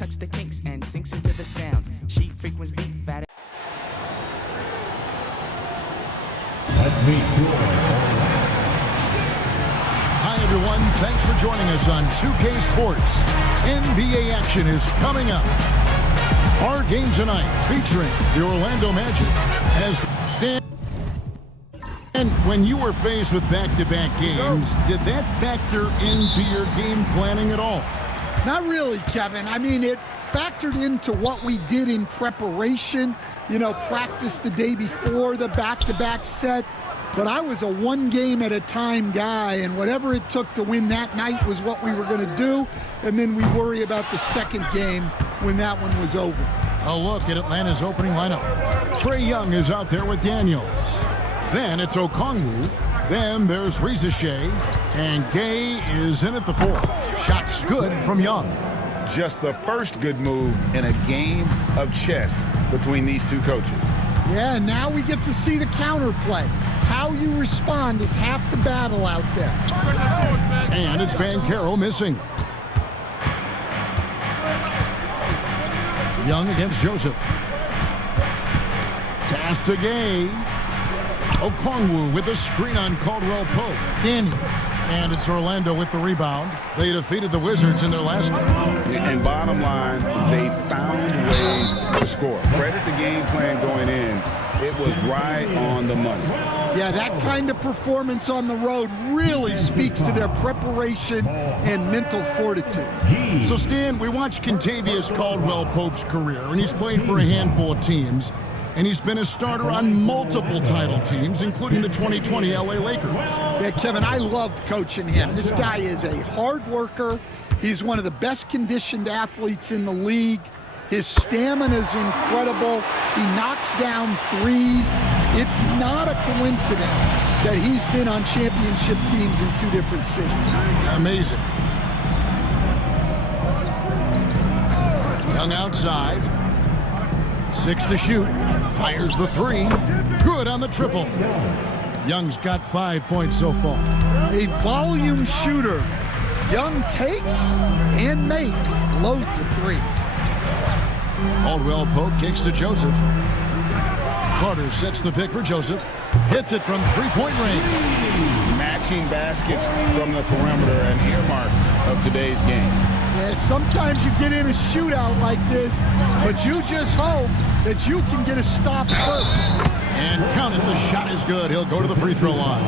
touch the kinks and sinks into the sounds. She frequents deep fat. Let's meet Hi everyone, thanks for joining us on 2K Sports. NBA action is coming up. Our game tonight featuring the Orlando Magic as stand. And when you were faced with back-to-back games, did that factor into your game planning at all? Not really, Kevin. I mean, it factored into what we did in preparation. You know, practice the day before the back-to-back set. But I was a one-game-at-a-time guy, and whatever it took to win that night was what we were going to do. And then we worry about the second game when that one was over. A look at Atlanta's opening lineup. Trae Young is out there with Daniels. Then it's Okongwu. Then there's Reza Shea. And Gay is in at the 4. Shots good from Young. Just the first good move in a game of chess between these two coaches. Yeah, now we get to see the counterplay. How you respond is half the battle out there. And it's Banchero missing. Young against Joseph. Pass to Gay. Okongwu with a screen on Caldwell Pope. Daniels. And it's Orlando with the rebound. They defeated the Wizards in their last game. And bottom line, they found ways to score. Credit the game plan going in. It was right on the money. Yeah, that kind of performance on the road really speaks to their preparation and mental fortitude. So, Stan, we watched Kentavious Caldwell Pope's career, and he's played for a handful of teams. And he's been a starter on multiple title teams, including the 2020 LA Lakers. Yeah, Kevin, I loved coaching him. This guy is a hard worker. He's one of the best conditioned athletes in the league. His stamina is incredible. He knocks down threes. It's not a coincidence that he's been on championship teams in 2 different cities. Amazing. Young outside. 6 to shoot. Fires the 3. Good on the triple. Young's got 5 points so far. A volume shooter. Young takes and makes loads of threes. Caldwell Pope kicks to Joseph. Carter sets the pick for Joseph. Hits it from 3-point range. Matching baskets from the perimeter, an earmark of today's game. Yeah, sometimes you get in a shootout like this, but you just hope that you can get a stop first. And count it, the shot is good. He'll go to the free throw line.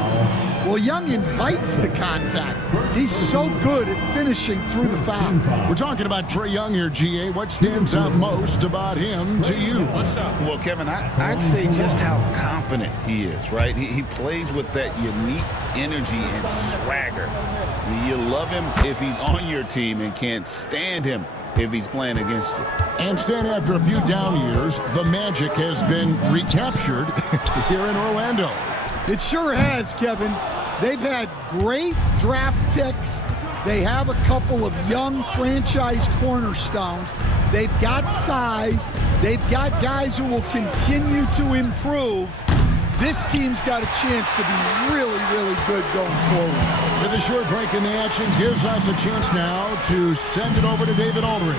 Well, Young invites the contact. He's so good at finishing through the foul. We're talking about Trae Young here, GA. What stands out most about him to you? What's up? Well, Kevin, I'd say just how confident he is, right? He plays with that unique energy and swagger. I mean, you love him if he's on your team and can't stand him if he's playing against you. And Stan, after a few down years, the Magic has been recaptured here in Orlando. It sure has, Kevin. They've had great draft picks. They have a couple of young franchise cornerstones. They've got size. They've got guys who will continue to improve. This team's got a chance to be really, really good going forward. With a short break in the action, gives us a chance now to send it over to David Aldridge.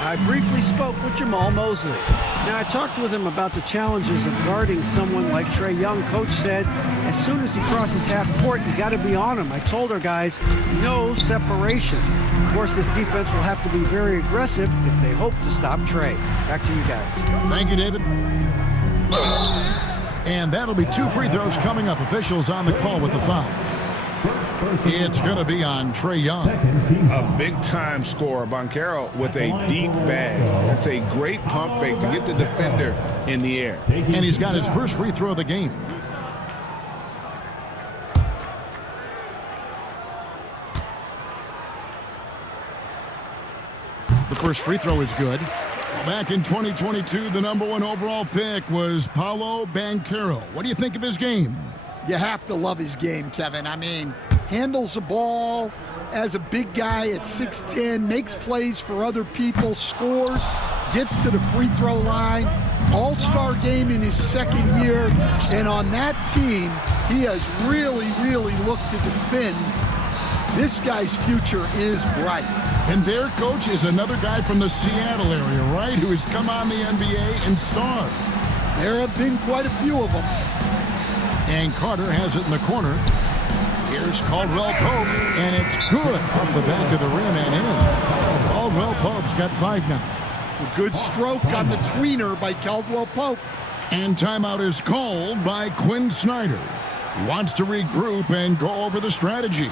I briefly spoke with Jamal Mosley. Now, I talked with him about the challenges of guarding someone like Trae Young. Coach said, as soon as he crosses half court, you got to be on him. I told our guys, no separation. Of course, this defense will have to be very aggressive if they hope to stop Trae. Back to you guys. Thank you, David. And that'll be 2 free throws coming up. Officials on the call with the foul. It's going to be on Trae Young. A big-time scorer, Banchero, with a deep bag. That's a great pump fake to get the defender in the air. And he's got his first free throw of the game. The first free throw is good. Back in 2022, the #1 overall pick was Paolo Banchero. What do you think of his game? You have to love his game, Kevin. I mean, handles the ball as a big guy at 6'10", makes plays for other people, scores, gets to the free throw line. All-star game in his second year. And on that team, he has really, really looked to defend. This guy's future is bright. And their coach is another guy from the Seattle area, right, who has come on the NBA and starred. There have been quite a few of them. And Carter has it in the corner. Here's Caldwell Pope, and it's good off the back of the rim and in. Caldwell Pope's got 5 now. A good stroke on the tweener by Caldwell Pope. And timeout is called by Quinn Snyder. He wants to regroup and go over the strategy.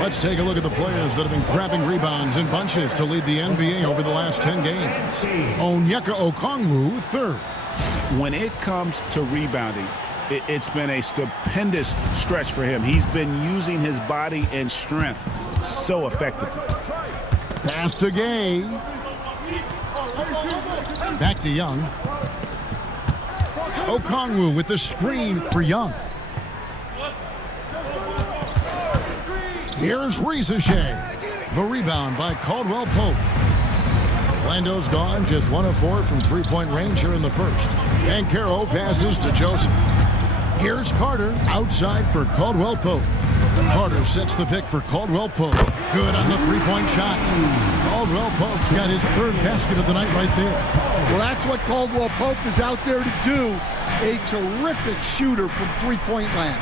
Let's take a look at the players that have been grabbing rebounds in bunches to lead the NBA over the last 10 games. Onyeka Okongwu, third. When it comes to rebounding, it's been a stupendous stretch for him. He's been using his body and strength so effectively. Pass to Gay. Back to Young. Okongwu with the screen for Young. Here's Ricochet. The rebound by Caldwell Pope. Orlando's gone just 1 of 4 from three-point range here in the first. Banchero passes to Joseph. Here's Carter outside for Caldwell Pope. Carter sets the pick for Caldwell Pope. Good on the three-point shot. Caldwell Pope's got his 3rd basket of the night right there. Well, that's what Caldwell Pope is out there to do. A terrific shooter from three-point land.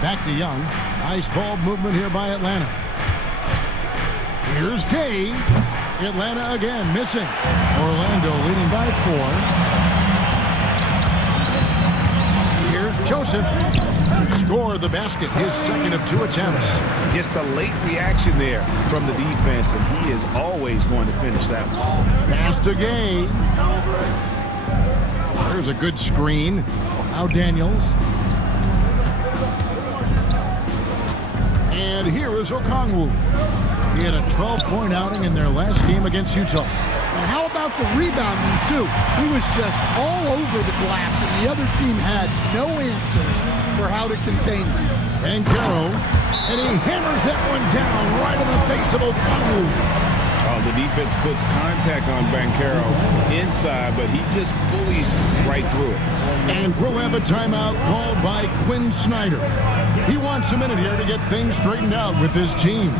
Back to Young. Nice ball movement here by Atlanta. Here's Gay. Atlanta again missing. Orlando leading by 4. Here's Joseph. Score the basket, his 2nd of 2 attempts. Just a late reaction there from the defense, and he is always going to finish that one. Pass to Gay. There's a good screen. Now Daniels. And here is Okongwu. He had a 12-point outing in their last game against Utah. And how about the rebounding, too? He was just all over the glass, and the other team had no answer for how to contain him. Banchero, and he hammers that one down right in the face of Okongwu. Oh, the defense puts contact on Banchero inside, but he just bullies right through it. And we'll have a timeout called by Quinn Snyder. He wants a minute here to get things straightened out with his team.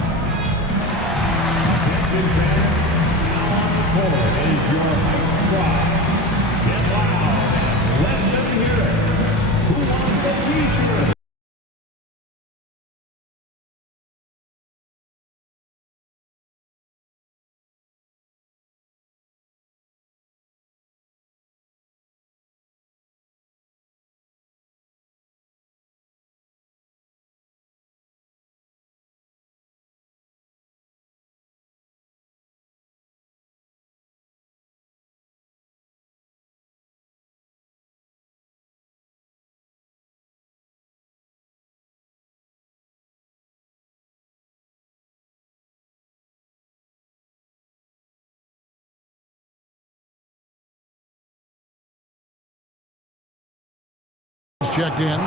Checked in.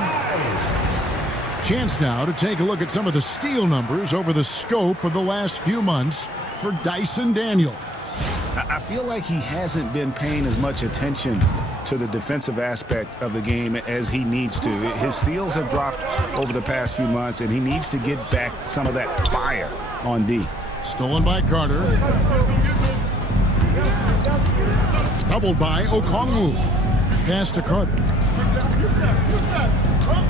Chance now to take a look at some of the steal numbers over the scope of the last few months for Dyson Daniels. I feel like he hasn't been paying as much attention to the defensive aspect of the game as he needs to. His steals have dropped over the past few months, and he needs to get back some of that fire on D. Stolen by Carter. Doubled by Okongwu. Pass to Carter.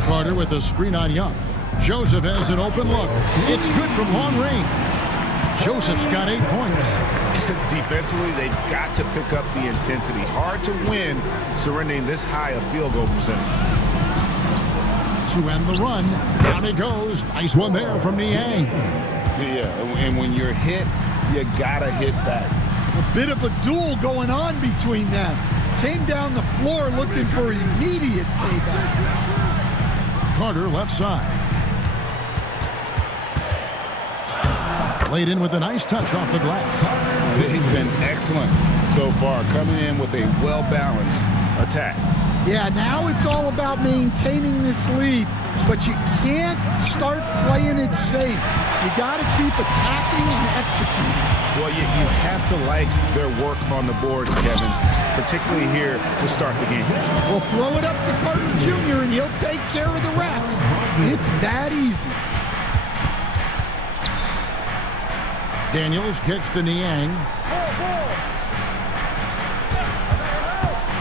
Carter with a screen on Young. Joseph has an open look. It's good from long range. Joseph's got 8 points. Defensively, they've got to pick up the intensity. Hard to win surrendering this high a field goal percentage. To end the run, down he goes. Nice one there from Niang. Yeah, and when you're hit, you gotta hit back. A bit of a duel going on between them. Came down the floor looking for immediate payback. Carter left side. Laid in with a nice touch off the glass. They've been excellent so far, coming in with a well-balanced attack. Yeah, now it's all about maintaining this lead, but you can't start playing it safe. You got to keep attacking and executing. Well, you have to like their work on the boards, Kevin, particularly here to start the game. Well, throw it up to Carter Jr. and he'll take care of the rest. It's that easy. Daniels gets to Niang.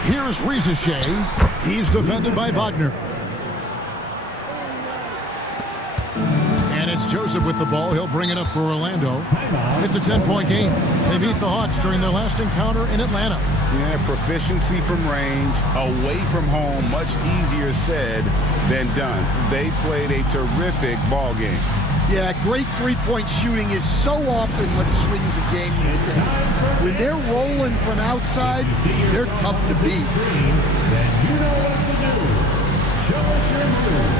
Here's Rizeshay. He's defended by Wagner. And it's Joseph with the ball. He'll bring it up for Orlando. It's a 10-point game. They beat the Hawks during their last encounter in Atlanta. Yeah, proficiency from range, away from home, much easier said than done. They played a terrific ball game. Yeah, great three-point shooting is so often what swings a game these days. When they're rolling from outside, they're tough to beat. Then you know what to do. Show us your move.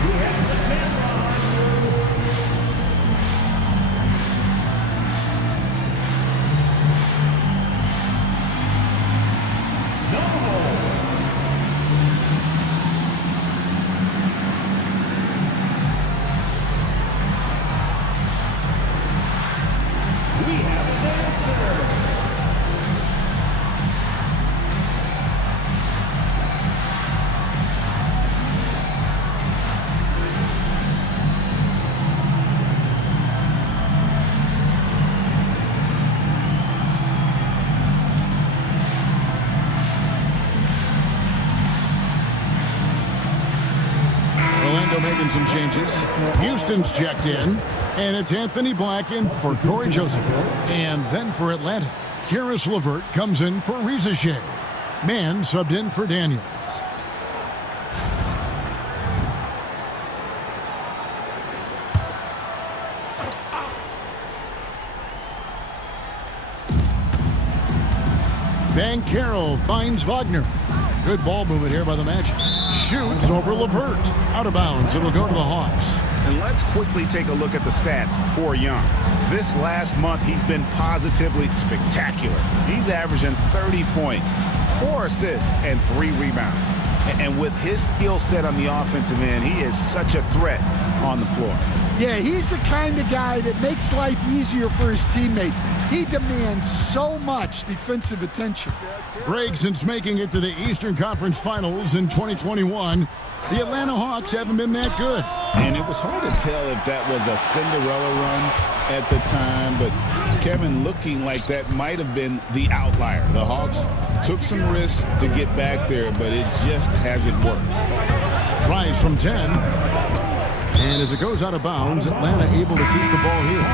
We have the camera on you. No. We have a dancer. Orlando making some changes. Houston's checked in. And it's Anthony Black in for Corey Joseph. And then for Atlanta, Karis LeVert comes in for Rizeshay. Mann subbed in for Daniels. Banchero finds Wagner. Good ball movement here by the Magic. Shoots over LeVert. Out of bounds. It'll go to the Hawks. And let's quickly take a look at the stats for Young. This last month, he's been positively spectacular. He's averaging 30 points, 4 assists, and 3 rebounds. And with his skill set on the offensive end, he is such a threat on the floor. Yeah, he's the kind of guy that makes life easier for his teammates. He demands so much defensive attention. Greg, since making it to the Eastern Conference Finals in 2021, the Atlanta Hawks haven't been that good. And it was hard to tell if that was a Cinderella run at the time, but Kevin, looking like that might have been the outlier. The Hawks took some risks to get back there, but it just hasn't worked. Tries from 10. And as it goes out of bounds, Atlanta able to keep the ball here.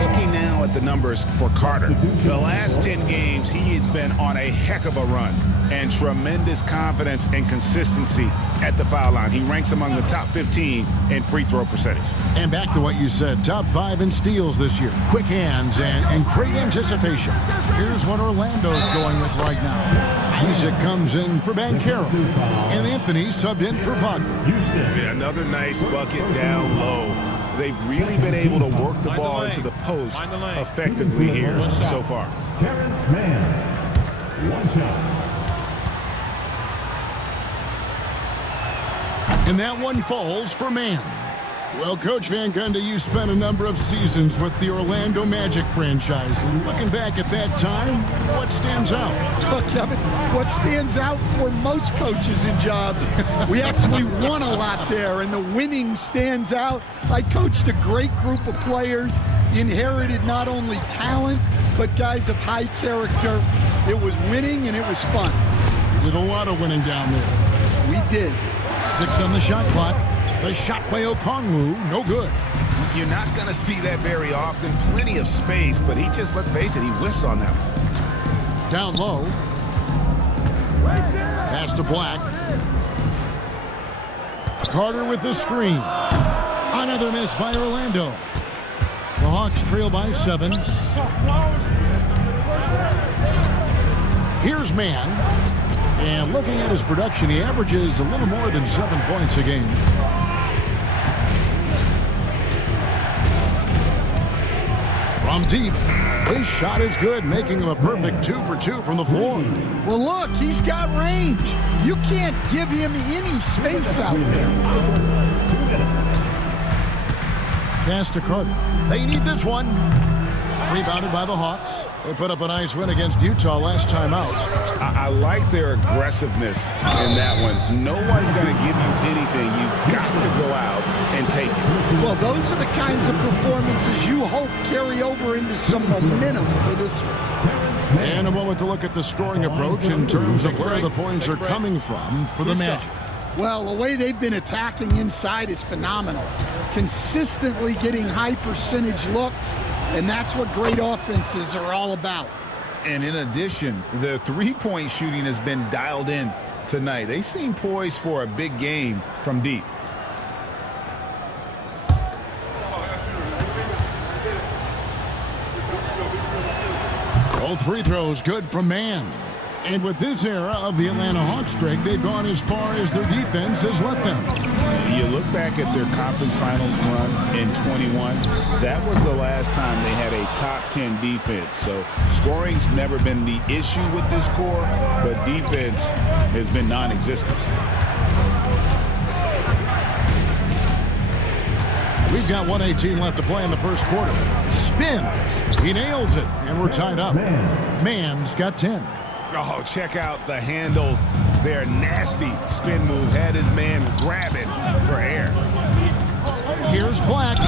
Looking now at the numbers for Carter. The last 10 games, he has been on a heck of a run and tremendous confidence and consistency at the foul line. He ranks among the top 15 in free throw percentage. And back to what you said, top 5 in steals this year. Quick hands and great anticipation. Here's what Orlando's going with right now. Isaac comes in for Banchero. And Anthony subbed in for Wagner. Yeah, another nice bucket down low. They've really been able to work the ball into the post effectively here so far. Terrence Mann. One shot. And that one falls for Mann. Well, Coach Van Gundy, you spent a number of seasons with the Orlando Magic franchise. And looking back at that time, what stands out? Look, Kevin, what stands out for most coaches in jobs, we actually won a lot there, and the winning stands out. I coached a great group of players, inherited not only talent, but guys of high character. It was winning, and it was fun. did a lot of winning down there. We did. 6 on the shot clock. The shot by Okongwu, no good. You're not going to see that very often. Plenty of space, but he just, let's face it, he whiffs on that one. Down low. Pass to Black. Carter with the screen. Another miss by Orlando. The Hawks trail by 7. Here's Mann. And looking at his production, he averages a little more than 7 points a game. From deep, his shot is good, making him a perfect 2 for 2 from the floor. Well, look, he's got range. You can't give him any space out there. Pass to Carter. They need this one. Rebounded by the Hawks. They put up a nice win against Utah last time out. I like their aggressiveness in that one. No one's going to give you anything. You've got to go out and take it. Well, those are the kinds of performances you hope carry over into some momentum for this one. And a moment to look at the scoring approach in terms of where the points are coming from for the Magic. Well, the way they've been attacking inside is phenomenal. Consistently getting high percentage looks, and that's what great offenses are all about. And in addition, the three-point shooting has been dialed in tonight. They seem poised for a big game from deep. Both free throws good from Mann. And with this era of the Atlanta Hawks streak, they've gone as far as their defense has let them. You look back at their conference finals run in 21, that was the last time they had a top 10 defense. So scoring's never been the issue with this core, but defense has been non-existent. We've got 1:18 left to play in the first quarter. Spins. He nails it, and we're tied up. Mann's got 10. Oh, check out the handles. They're nasty. Spin move. Had his man grabbing for air. Here's Black.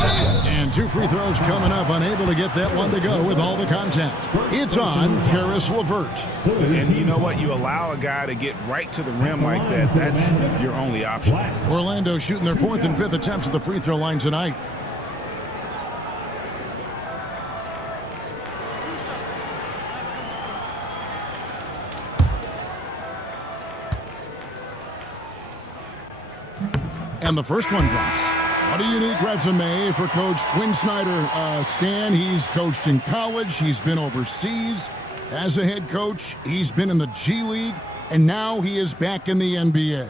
And 2 free throws coming up. Unable to get that one to go with all the contact. It's on Karis LeVert. And you know what? You allow a guy to get right to the rim like that. That's your only option. Orlando shooting their 4th and 5th attempts at the free throw line tonight. And the first one drops. What a unique resume for Coach Quinn Snyder. Stan, he's coached in college. He's been overseas as a head coach. He's been in the G League, and now he is back in the NBA.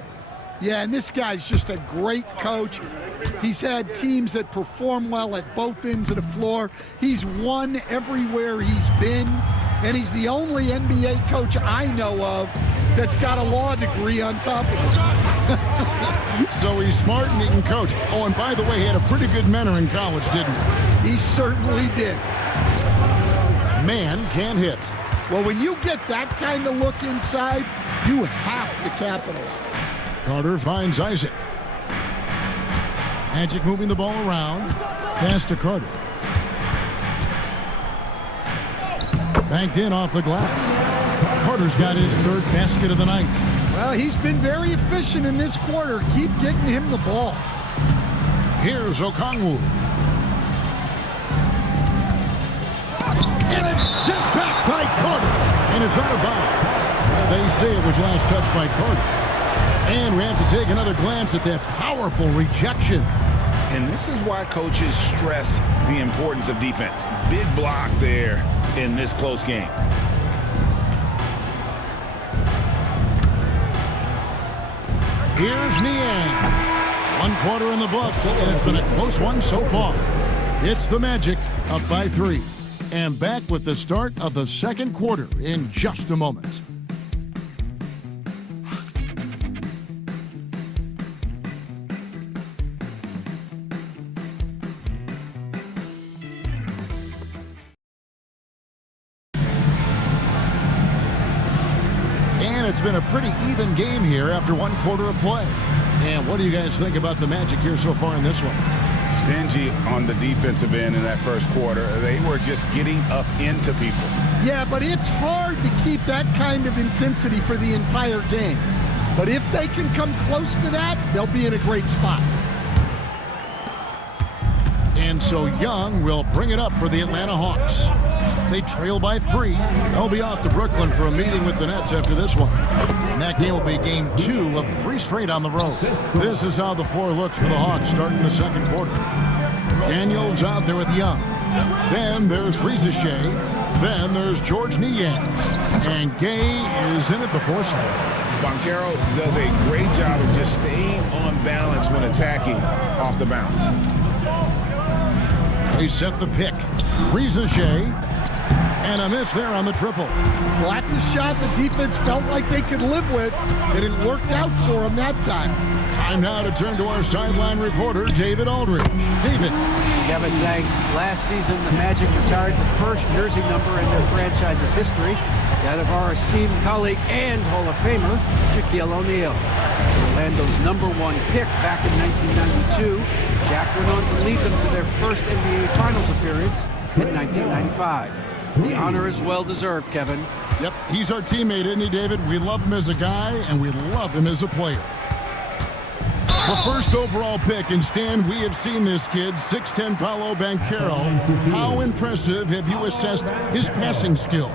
Yeah, and this guy's just a great coach. He's had teams that perform well at both ends of the floor. He's won everywhere he's been, and he's the only NBA coach I know of that's got a law degree on top of it. So he's smart and he can coach. Oh, and by the way, he had a pretty good mentor in college, didn't he? He certainly did. Mann can't hit. Well, when you get that kind of look inside, you have to capitalize. Carter finds Isaac. Magic moving the ball around. Pass to Carter. Banked in off the glass. Carter's got his 3rd basket of the night. Well, he's been very efficient in this quarter. Keep getting him the ball. Here's Okongwu. And it's sent back by Carter. And it's out of bounds. They say it was last touched by Carter. And we have to take another glance at that powerful rejection. And this is why coaches stress the importance of defense. Big block there in this close game. Here's Niang. 1 quarter in the books, and it's been a close one so far. It's the Magic up by 3. And back with the start of the second quarter in just a moment. It's been a pretty even game here after 1 quarter of play. And what do you guys think about the Magic here so far in this one? Stingy on the defensive end in that first quarter. They were just getting up into people. Yeah, but it's hard to keep that kind of intensity for the entire game. But if they can come close to that, they'll be in a great spot. And so Young will bring it up for the Atlanta Hawks. They trail by 3. They'll be off to Brooklyn for a meeting with the Nets after this one. And that game will be game 2 of 3 straight on the road. This is how the floor looks for the Hawks starting the second quarter. Daniels out there with Young. Then there's Shea. Then there's George Niang. And Gay is in at the 4 spot. Banchero does a great job of just staying on balance when attacking off the bounce. They set the pick. Shea. And a miss there on the triple. Well, that's a shot the defense felt like they could live with, and it worked out for them that time. Time now to turn to our sideline reporter, David Aldridge. David. Kevin, thanks. Last season, the Magic retired the first jersey number in their franchise's history, that of our esteemed colleague and Hall of Famer, Shaquille O'Neal. Orlando's #1 pick back in 1992, Shaq went on to lead them to their first NBA Finals appearance in 1995. The honor is well-deserved, Kevin. Yep, he's our teammate, isn't he, David? We love him as a guy, and we love him as a player. The first overall pick, and Stan, we have seen this kid, 6'10" Paolo Banchero. How impressive have you assessed his passing skills?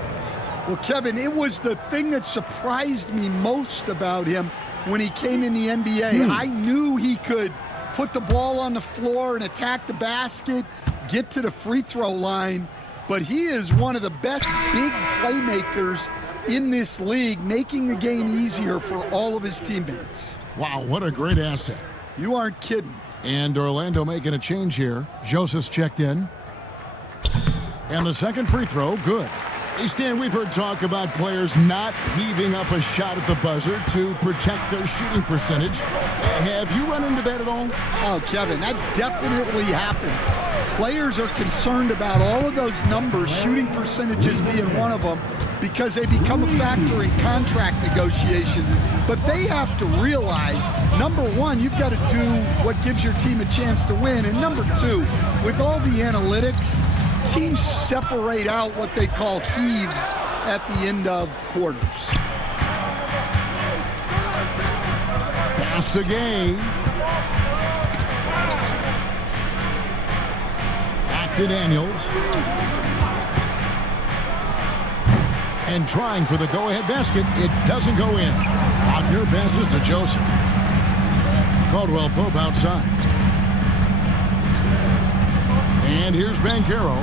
Well, Kevin, it was the thing that surprised me most about him when he came in the NBA. I knew he could put the ball on the floor and attack the basket, get to the free throw line, but he is one of the best big playmakers in this league, making the game easier for all of his teammates. Wow, what a great asset. You aren't kidding. And Orlando making a change here. Joseph's checked in. And the second free throw, good. Hey, Stan, we've heard talk about players not heaving up a shot at the buzzer to protect their shooting percentage. Have you run into that at all? Oh, Kevin, that definitely happens. Players are concerned about all of those numbers, shooting percentages being one of them, because they become a factor in contract negotiations. But they have to realize, number one, you've got to do what gives your team a chance to win. And number two, with all the analytics, teams separate out what they call heaves at the end of quarters. Pass to Gay. Back to Daniels. And trying for the go-ahead basket. It doesn't go in. Wagner passes to Joseph. Caldwell Pope outside. And here's Banchero.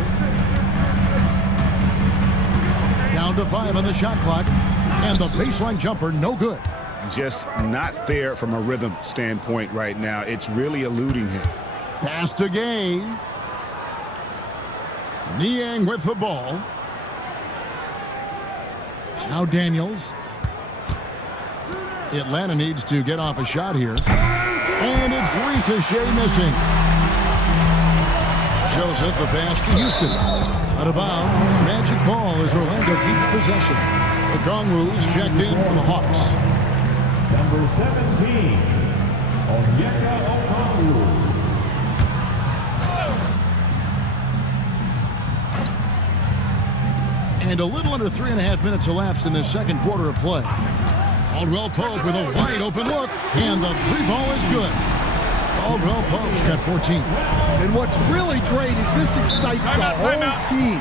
Down to 5 on the shot clock. And the baseline jumper, no good. Just not there from a rhythm standpoint right now. It's really eluding him. Pass to Gay. Niang with the ball. Now Daniels. Atlanta needs to get off a shot here. And it's Shea missing. Joseph, the pass to Houston. Out of bounds. Magic ball as Orlando keeps possession. Okongwu's checked in for the Hawks. Number 17, Onyeka Okongwu. And a little under 3.5 minutes elapsed in this second quarter of play. Caldwell Pope with a wide open look, and the 3 ball is good. Caldwell Pope's got 14. And what's really great is this excites the whole team.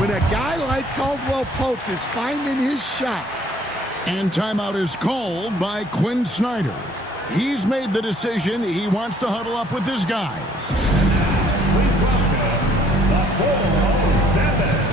When a guy like Caldwell Pope is finding his shots. And timeout is called by Quinn Snyder. He's made the decision he wants to huddle up with his guys. Please welcome the 407.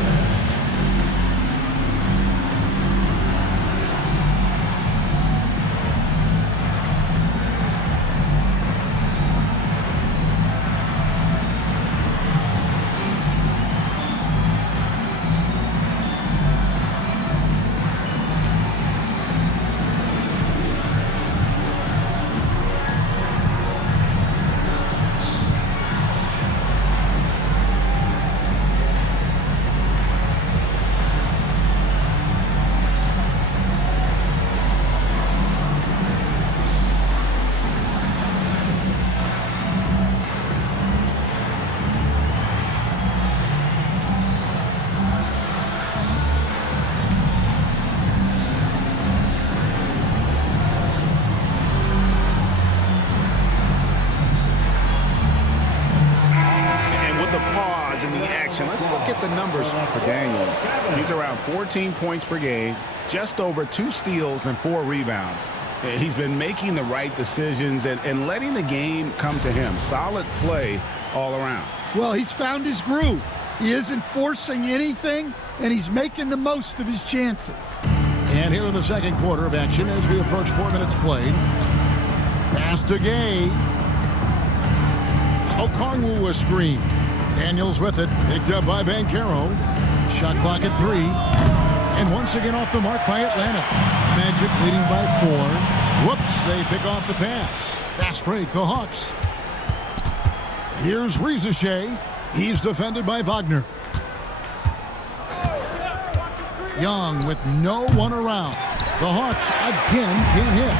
action. Let's look at the numbers for Daniels. He's around 14 points per game, just over 2 steals and 4 rebounds. He's been making the right decisions and letting the game come to him. Solid play all around. Well, he's found his groove. He isn't forcing anything, and he's making the most of his chances. And here in the second quarter of action as we approach 4 minutes played. Pass to Gay. Okongwu a screen. Daniels with it. Picked up by Banchero. Shot clock at 3. And once again off the mark by Atlanta. Magic leading by 4. Whoops, they pick off the pass. Fast break, the Hawks. Here's Rizachet. He's defended by Wagner. Young with no one around. The Hawks again can't hit.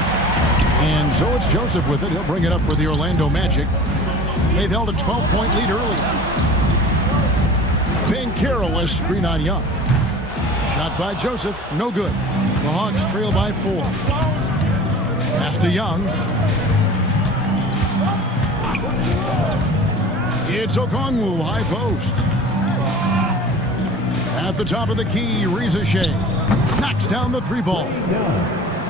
And so it's Joseph with it. He'll bring it up for the Orlando Magic. They've held a 12-point lead earlier. Banchero a screen on Young. Shot by Joseph, no good. The Hawks trail by 4. Pass to Young. It's Okongwu, high post. At the top of the key, Rizachet knocks down the 3 ball.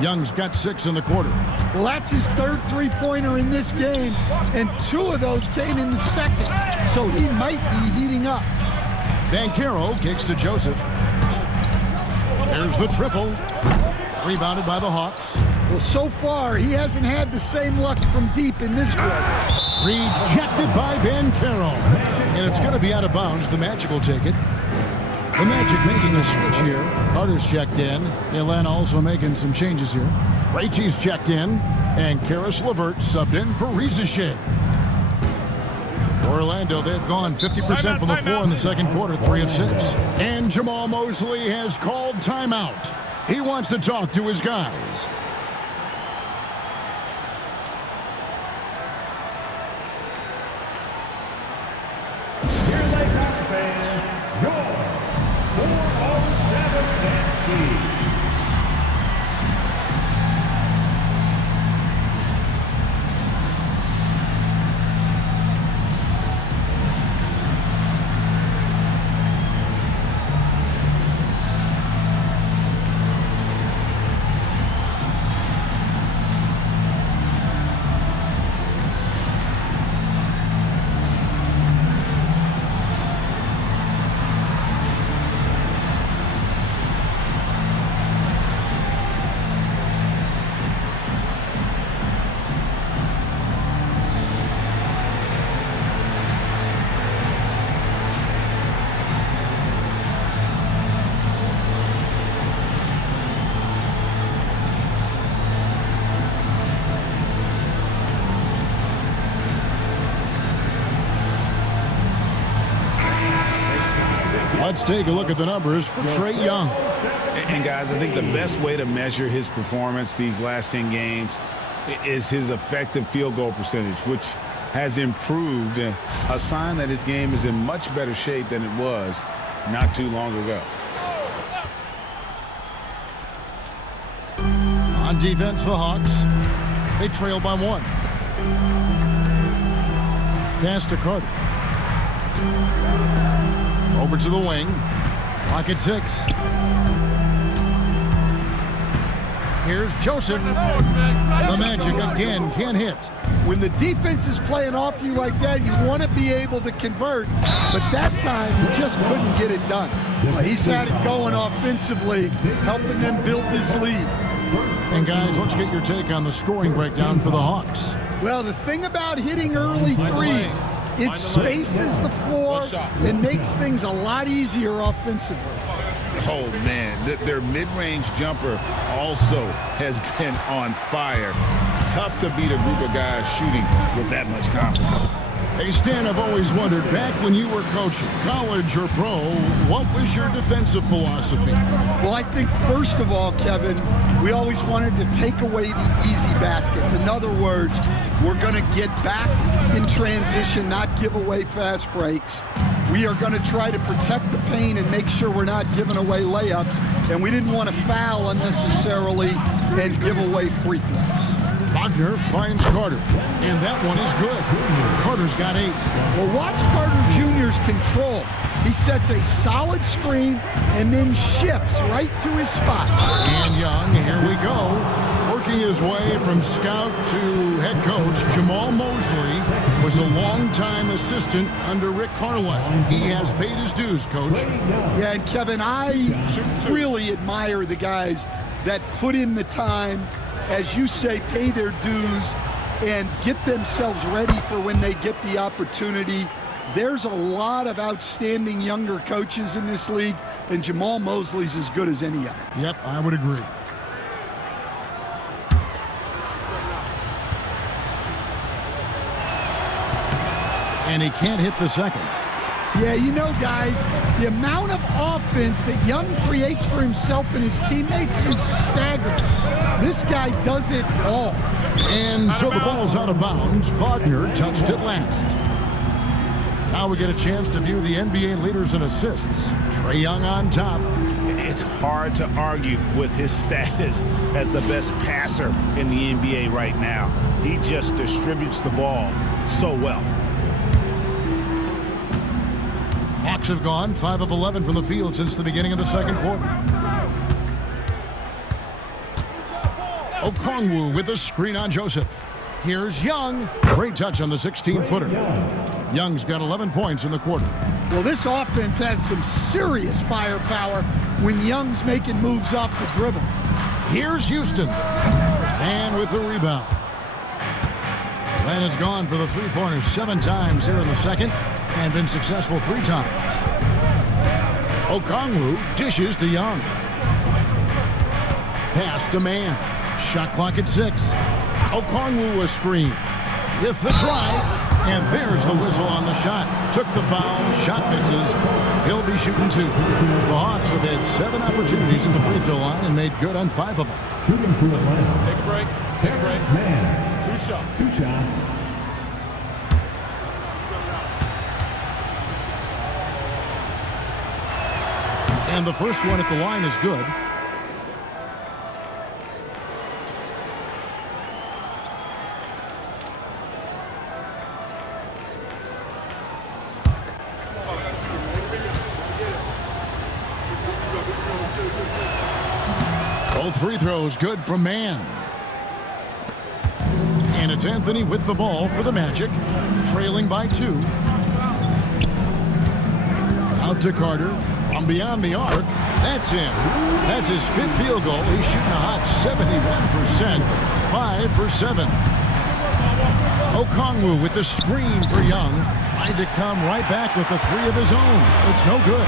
Young's got 6 in the quarter. Well, that's his 3rd three-pointer in this game, and 2 of those came in the second, so he might be heating up. Banchero kicks to Joseph. There's the triple. Rebounded by the Hawks. Well, so far, he hasn't had the same luck from deep in this quarter. Rejected by Banchero. And it's going to be out of bounds. The Magic will take it. The Magic making a switch here. Carter's checked in. Atlanta also making some changes here. Krejci's checked in. And Karis LeVert subbed in for Rizachet. For Orlando, they've gone 50% from the floor in the second quarter, 3 of 6. And Jamal Mosley has called timeout. He wants to talk to his guys. Here they come, fans. Your 407 FC. Let's take a look at the numbers for Trae Young. And guys, I think the best way to measure his performance these last 10 games is his effective field goal percentage, which has improved, a sign that his game is in much better shape than it was not too long ago. On defense, the Hawks. They trail by 1. Pass to Carter. Over to the wing. Clock at 6. Here's Joseph. The Magic again can't hit. When the defense is playing off you like that, you want to be able to convert, but that time he just couldn't get it done. He's had it going offensively, helping them build this lead. And guys, let's get your take on the scoring breakdown for the Hawks. Well, the thing about hitting early threes, it spaces the floor and makes things a lot easier offensively. Oh, man, their mid-range jumper also has been on fire. Tough to beat a group of guys shooting with that much confidence. Hey, Stan, I've always wondered, back when you were coaching, college or pro, what was your defensive philosophy? Well, I think, first of all, Kevin, we always wanted to take away the easy baskets. In other words, we're going to get back in transition, not give away fast breaks. We are going to try to protect the paint and make sure we're not giving away layups. And we didn't want to foul unnecessarily and give away free throws. Wagner finds Carter, and that one is good. Carter's got 8. Well, watch Carter Jr.'s control. He sets a solid screen and then shifts right to his spot. And Young, here we go. Working his way from scout to head coach, Jamal Mosley was a longtime assistant under Rick Carlisle. He has paid his dues, Coach. Yeah, and Kevin, I really admire the guys that put in the time, as you say, pay their dues, and get themselves ready for when they get the opportunity. There's a lot of outstanding younger coaches in this league, and Jamal Mosley's as good as any of them. Yep, I would agree. And he can't hit the second. Yeah, you know, guys, the amount of offense that Young creates for himself and his teammates is staggering. This guy does it all. And so the ball's out of bounds. Wagner touched it last. Now we get a chance to view the NBA leaders in assists. Trae Young on top. It's hard to argue with his status as the best passer in the NBA right now. He just distributes the ball so well. Hawks have gone 5 of 11 from the field since the beginning of the second quarter. Okongwu with a screen on Joseph. Here's Young. Great touch on the 16-footer. Young's got 11 points in the quarter. Well, this offense has some serious firepower when Young's making moves off the dribble. Here's Houston. And with the rebound. Len has gone for the three-pointers 7 times here in the second and been successful 3 times. Okongwu dishes to Young. Pass to man. Shot clock at 6. Okongwu a screen with the drive. And there's the whistle on the shot. Took the foul. Shot misses. He'll be shooting 2. The Hawks have had 7 opportunities in the free throw line and made good on 5 of them. Shooting for Atlanta. Take a break. Take a break. Man. 2 shots. 2 shots. And the first one at the line is good. Both free throws good from man. And it's Anthony with the ball for the Magic, trailing by 2. Out to Carter from beyond the arc. That's in. That's his 5th field goal. He's shooting a hot 71%. 5 for 7. Okongwu with the screen for Young. Tried to come right back with the 3 of his own. It's no good.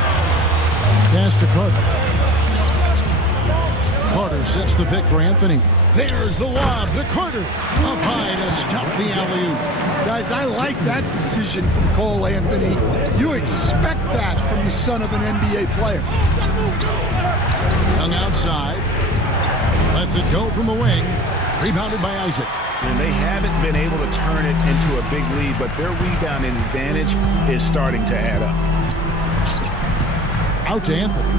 Pass to Carter. Carter sets the pick for Anthony. There's the lob to Carter. Up high to stop the alley-oop. Guys, I like that decision from Cole Anthony. You expect that from the son of an NBA player. Young outside. Lets it go from the wing. Rebounded by Isaac. And they haven't been able to turn it into a big lead, but their rebounding advantage is starting to add up. Out to Anthony.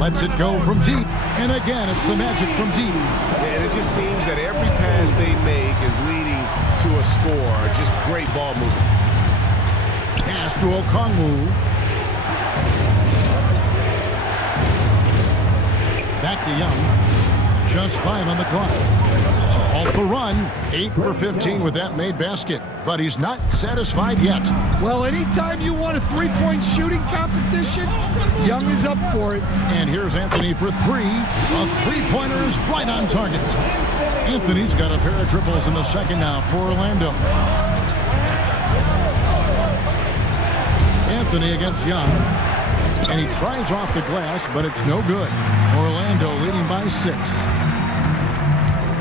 Lets it go from deep. And again, it's the Magic from deep. And it just seems that every pass they make is leading to a score. Just great ball movement. Pass to Okongwu. Back to Young. Just 5 on the clock. So off the run. 8 for 15 with that made basket. But he's not satisfied yet. Well, anytime you want a 3-point shooting competition, Young is up for it. And here's Anthony for 3. A 3-pointer is right on target. Anthony's got a pair of triples in the second now for Orlando. Anthony against Young. And he tries off the glass, but it's no good. Orlando leading by 6.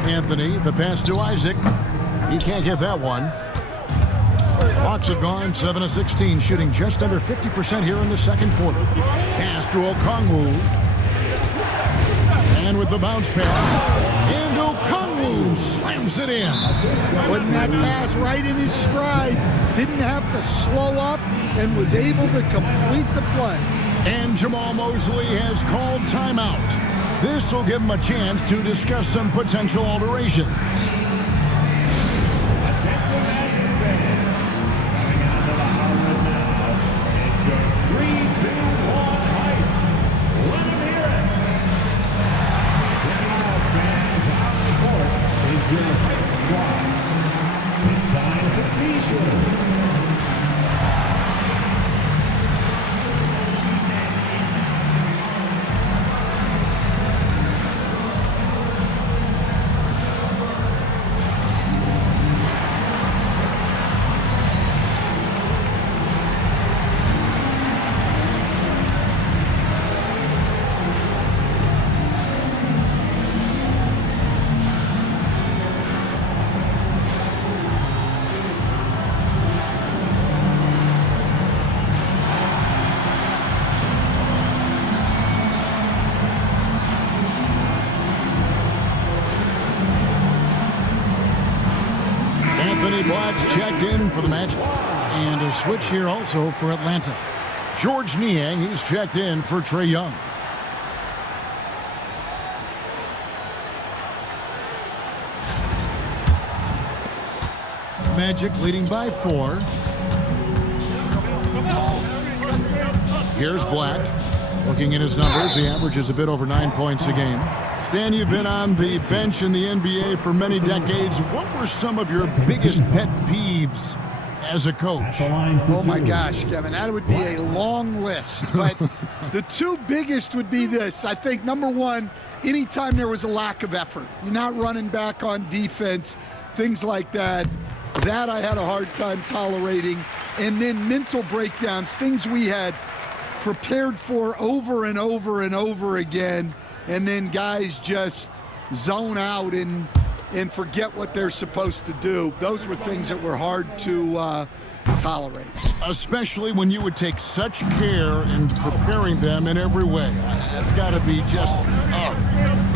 Anthony, the pass to Isaac. He can't get that one. Hawks have gone 7 of 16, shooting just under 50% here in the second quarter. Pass to Okongwu. And with the bounce pass. And Okongwu slams it in. Putting that pass right in his stride. Didn't have to slow up and was able to complete the play. And Jamal Mosley has called timeout. This will give him a chance to discuss some potential alterations. Black's checked in for the Magic. And a switch here also for Atlanta. George Niang, he's checked in for Trae Young. Magic leading by 4. Here's Black. Looking at his numbers, he averages a bit over 9 points a game. Stan, you've been on the bench in the NBA for many decades. What were some of your biggest pet peeves as a coach? Oh my gosh, Kevin, that would be a long list. But the two biggest would be this. I think number one, anytime there was a lack of effort, you're not running back on defense, things like that. That I had a hard time tolerating. And then mental breakdowns, things we had prepared for over and over and over again. And then guys just zone out and forget what they're supposed to do. Those were things that were hard to tolerate. Especially when you would take such care in preparing them in every way. That's got to be just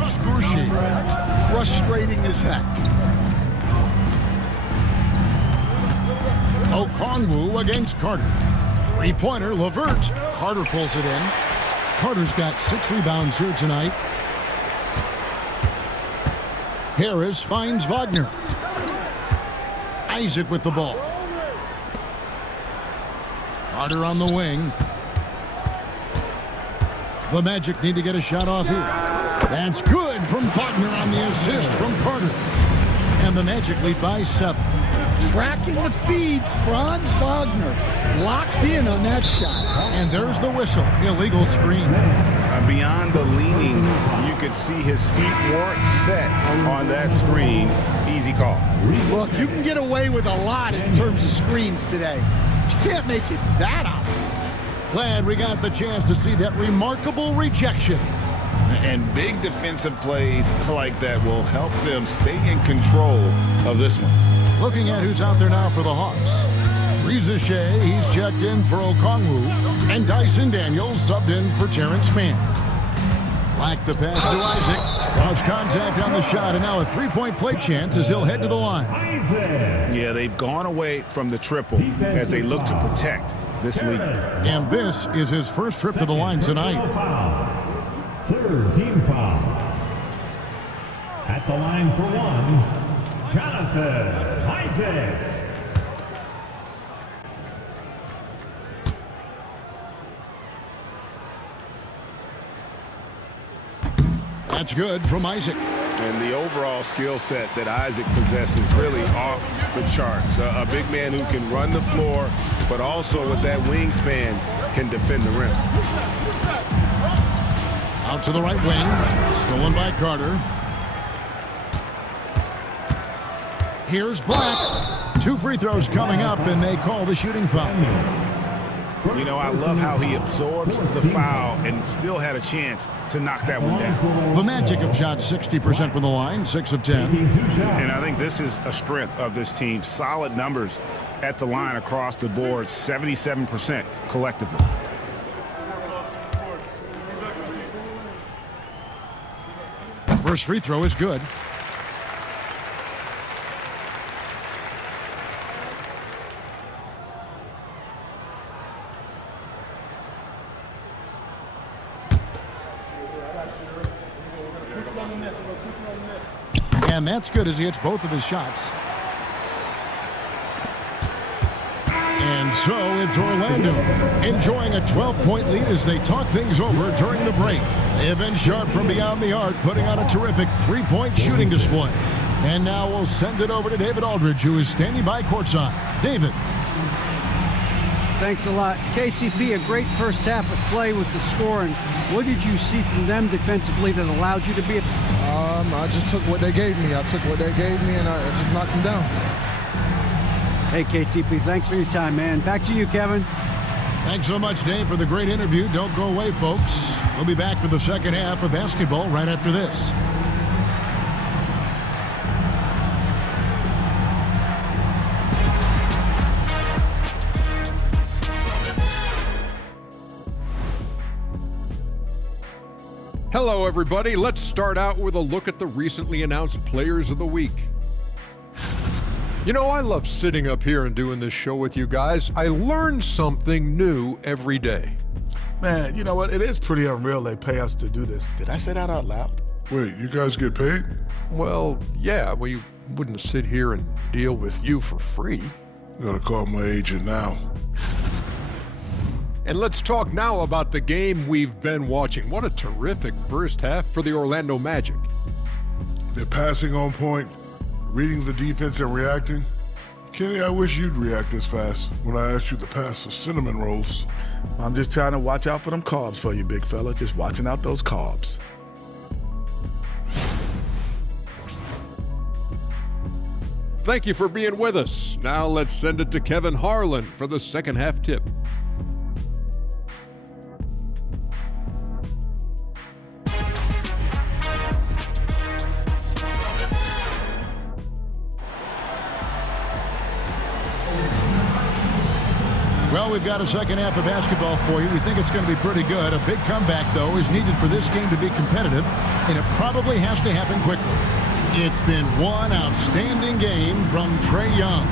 excruciating. Frustrating as heck. Okongwu against Carter. Three-pointer, LeVert. Carter pulls it in. Carter's got 6 rebounds here tonight. Harris finds Wagner. Isaac with the ball. Carter on the wing. The Magic need to get a shot off here. That's good from Wagner on the assist from Carter. And the Magic lead by 7. Tracking the feed, Franz Wagner locked in on that shot. And there's the whistle, illegal screen. Beyond the leaning, you could see his feet weren't set on that screen. Easy call. Look, you can get away with a lot in terms of screens today. But you can't make it that obvious. Glad we got the chance to see that remarkable rejection. And big defensive plays like that will help them stay in control of this one. Looking at who's out there now for the Hawks. Reza Shea, he's checked in for Okongwu. And Dyson Daniels subbed in for Terrence Mann. Black the pass to Isaac. Draws contact on the shot, and now a three-point play chance as he'll head to the line. Yeah, they've gone away from the triple as they look to protect this lead. And this is his first trip to the line tonight. Third team foul. At the line for one, Jonathan Isaac. That's good from Isaac. And the overall skill set that Isaac possesses really off the charts. A big man who can run the floor, but also with that wingspan can defend the rim. Out to the right wing. Stolen by Carter. Here's Black. 2 free throws coming up, and they call the shooting foul. You know, I love how he absorbs the foul and still had a chance to knock that one down. The Magic have shot 60% from the line, 6 of 10. And I think this is a strength of this team. Solid numbers at the line across the board, 77% collectively. First free throw is good. And that's good as he hits both of his shots. And so it's Orlando enjoying a 12-point lead as they talk things over during the break. They have been sharp from beyond the arc, putting on a terrific 3-point shooting display. And now we'll send it over to David Aldridge, who is standing by courtside. David. Thanks a lot. KCP, a great first half of play with the scoring. What did you see from them defensively that allowed you to be? I just took what they gave me. I took what they gave me, and I just knocked them down. Hey, KCP, thanks for your time, man. Back to you, Kevin. Thanks so much, Dave, for the great interview. Don't go away, folks. We'll be back for the second half of basketball right after this. Hello, everybody. Let's start out with a look at the recently announced Players of the Week. You know, I love sitting up here and doing this show with you guys. I learn something new every day. Man, you know what? It is pretty unreal they pay us to do this. Did I say that out loud? Wait, you guys get paid? Well, yeah, we wouldn't sit here and deal with you for free. Gotta call my agent now. And let's talk now about the game we've been watching. What a terrific first half for the Orlando Magic. They're passing on point, reading the defense and reacting. Kenny, I wish you'd react this fast when I asked you to pass the cinnamon rolls. I'm just trying to watch out for them carbs for you, big fella. Just watching out those carbs. Thank you for being with us. Now let's send it to Kevin Harlan for the second half tip. Well, we've got a second half of basketball for you. We think it's going to be pretty good. A big comeback, though, is needed for this game to be competitive, and it probably has to happen quickly. It's been one outstanding game from Trae Young.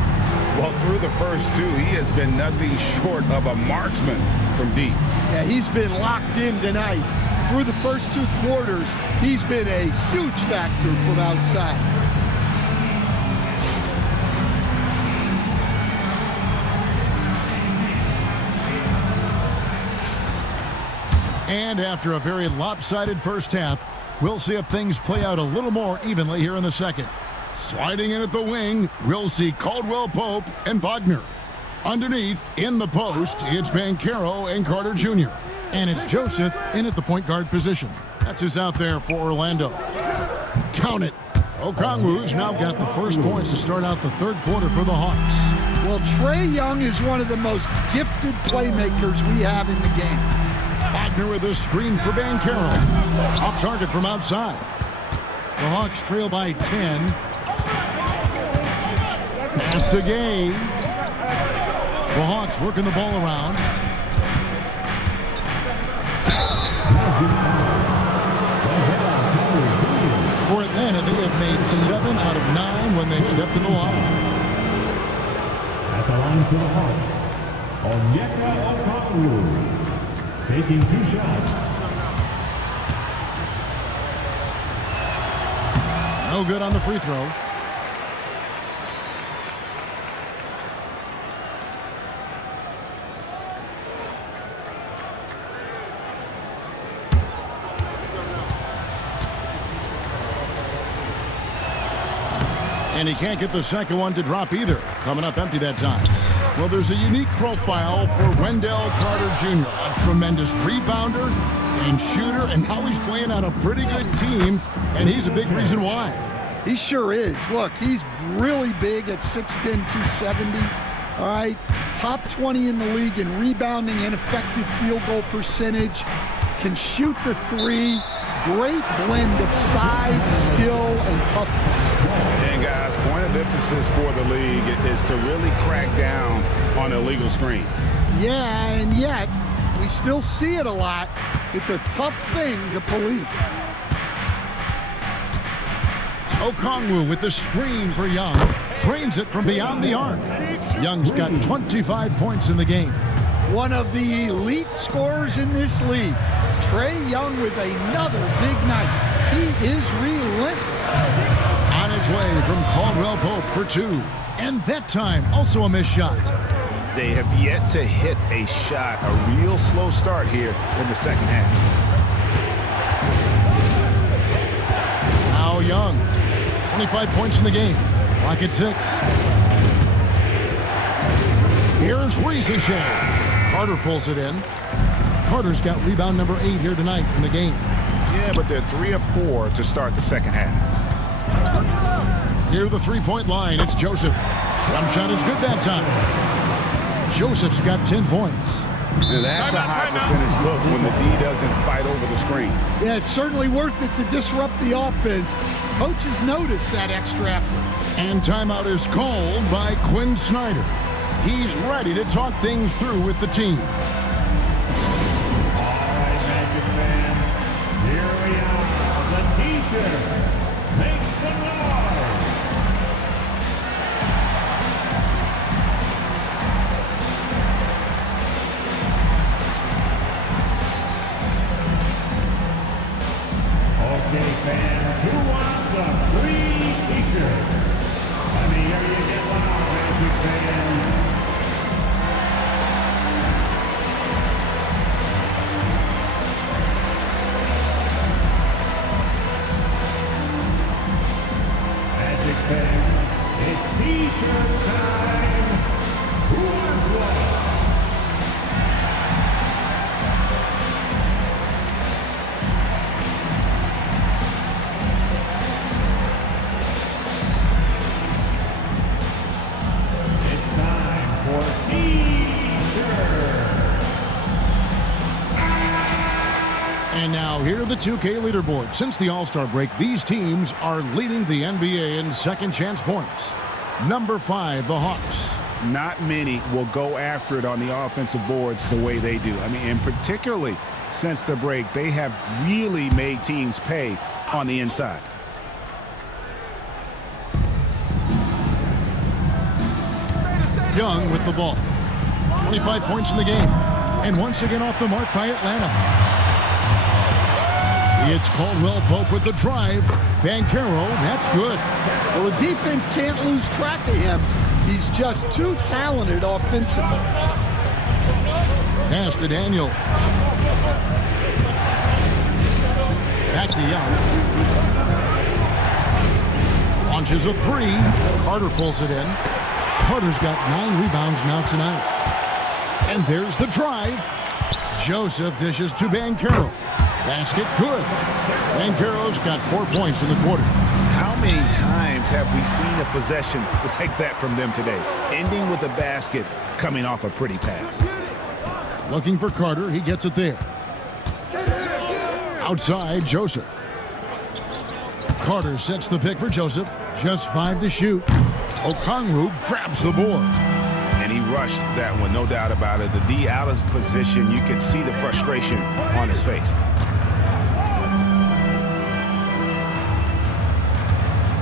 Well, through the first two, he has been nothing short of a marksman from deep. Yeah, he's been locked in tonight. Through the first two quarters, he's been a huge factor from outside. And after a very lopsided first half, we'll see if things play out a little more evenly here in the second. Sliding in at the wing, we'll see Caldwell Pope and Wagner. Underneath, in the post, it's Banchero and Carter Jr. And it's Joseph in at the point guard position. That's who's out there for Orlando. Count it. Okongwu's now got the first points to start out the third quarter for the Hawks. Well, Trae Young is one of the most gifted playmakers we have in the game. Wagner with a screen for Banchero. Off target from outside. The Hawks trail by 10. Pass to Gay. The Hawks working the ball around. For Atlanta, they have made 7 out of 9 when they've stepped in the line. At the line for the Hawks, Onyeka Okongwu. Taking 2 shots. No good on the free throw. And he can't get the second one to drop either. Coming up empty that time. Well, there's a unique profile for Wendell Carter Jr. A tremendous rebounder and shooter, and now he's playing on a pretty good team, and he's a big reason why. He sure is. Look, he's really big at 6'10", 270. All right, top 20 in the league in rebounding and effective field goal percentage. Can shoot the three. Great blend of size, skill, and toughness. And guys, point of emphasis for the league is to really crack down on illegal screens. Yeah, and yet we still see it a lot. It's a tough thing to police. Okongwu with the screen for Young. Drains it from beyond the arc. Young's got 25 points in the game. One of the elite scorers in this league. Trae Young with another big night. He is relentless. On its way from Caldwell Pope for 2. And that time, also a missed shot. They have yet to hit a shot, a real slow start here in the second half. Now Young, 25 points in the game. Clock at 6. Here's Ricochet. Carter pulls it in. Carter's got rebound number 8 here tonight in the game. Yeah, but they're 3 of 4 to start the second half. Near the three-point line, it's Joseph. Jump shot is good that time. Joseph's got 10 points. Now that's a high percentage look when the D doesn't fight over the screen. Yeah, it's certainly worth it to disrupt the offense. Coaches notice that extra effort. And timeout is called by Quinn Snyder. He's ready to talk things through with the team. All right, Magic fans, here we are. The T-shirt. Make some noise. Okay, fans, who wants a free T-shirt? Let me hear you get loud, Magic fans. Magic fans, it's T-shirt time. Who wants one? It's time for T-shirt. And now here are the 2K leaderboard. Since the All-Star break, these teams are leading the NBA in second chance points. Number 5, the Hawks. Not many will go after it on the offensive boards the way they do. I mean, and particularly since the break, they have really made teams pay on the inside. Young with the ball. 25 points in the game. And once again off the mark by Atlanta. It's Caldwell Pope with the drive. Banchero, that's good. Well, the defense can't lose track of him. He's just too talented offensively. Pass to Daniel. Back to Young. Launches a 3. Carter pulls it in. Carter's got 9 rebounds now tonight. And there's the drive. Joseph dishes to Banchero. Basket good. Banchero's got 4 points in the quarter. How many times have we seen a possession like that from them today, ending with a basket coming off a pretty pass? Looking for Carter. He gets it there. Outside, Joseph. Carter sets the pick for Joseph. Just 5 to shoot. Okongwu grabs the board. And he rushed that one, no doubt about it. The D out of position, you could see the frustration on his face.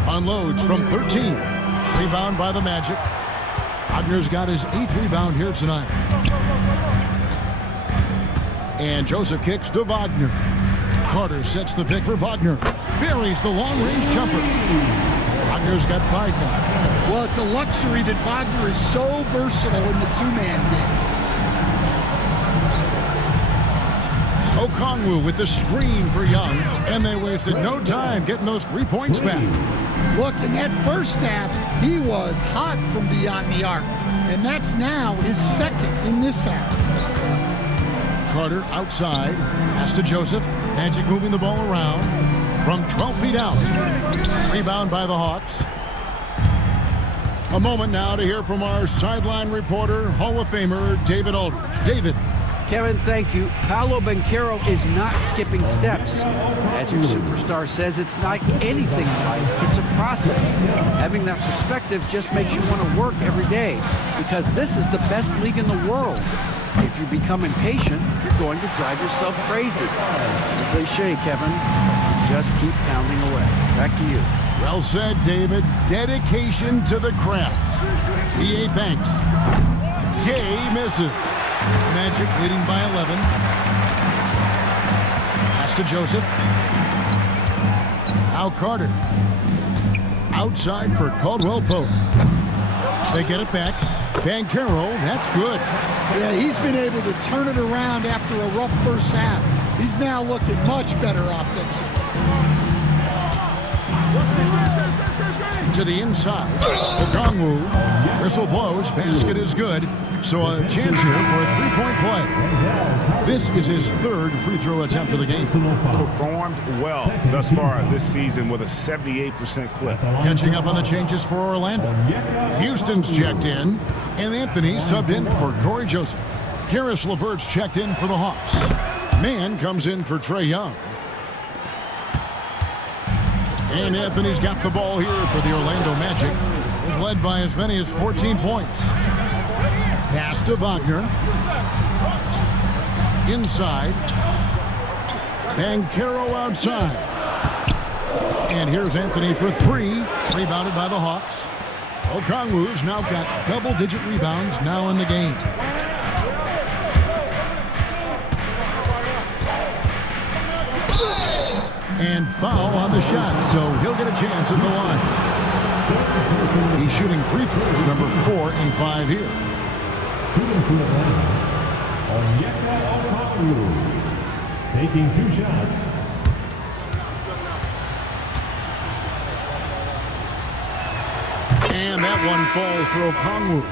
Unloads from 13. Rebound by the Magic. Wagner's got his 8th rebound here tonight. And Joseph kicks to Wagner. Carter sets the pick for Wagner. Buries the long-range jumper. Wagner's got 5 now. Well, it's a luxury that Wagner is so versatile in the two-man game. Okongwu with the screen for Young. And they wasted no time getting those 3 points back. Look, in that first half, he was hot from beyond the arc. And that's now his second in this half. Carter outside. Pass to Joseph. Magic moving the ball around. From 12 feet out. Rebound by the Hawks. A moment now to hear from our sideline reporter, Hall of Famer David Aldridge. David. Kevin, thank you. Paolo Banchero is not skipping steps. Magic Superstar says it's like anything in life. It's a process. Having that perspective just makes you want to work every day because this is the best league in the world. If you become impatient, you're going to drive yourself crazy. It's a cliche, Kevin. Just keep pounding away. Back to you. Well said, David. Dedication to the craft. EA thanks. Gay misses. Magic leading by 11. Pass to Joseph. Now Carter. Outside for Caldwell Pope. They get it back. Banchero, that's good. Yeah, he's been able to turn it around after a rough first half. He's now looking much better offensively. to the inside. Okongwu. Whistle blows. Basket is good. So a chance here for a three-point play. This is his third free throw attempt of the game. Performed well thus far this season with a 78% clip. Catching up on the changes for Orlando. Houston's checked in, and Anthony subbed in for Corey Joseph. Karis LeVert's checked in for the Hawks. Mann comes in for Trae Young. And Anthony's got the ball here for the Orlando Magic. They've led by as many as 14 points. Pass to Wagner. Inside. Banchero outside. And here's Anthony for three. Rebounded by the Hawks. Okongwu's now got double-digit rebounds now in the game. And foul on the shot, so he'll get a chance at the line. He's shooting free throws, number 4 and 5 here. Taking 2 shots. And that one falls for Okongwu.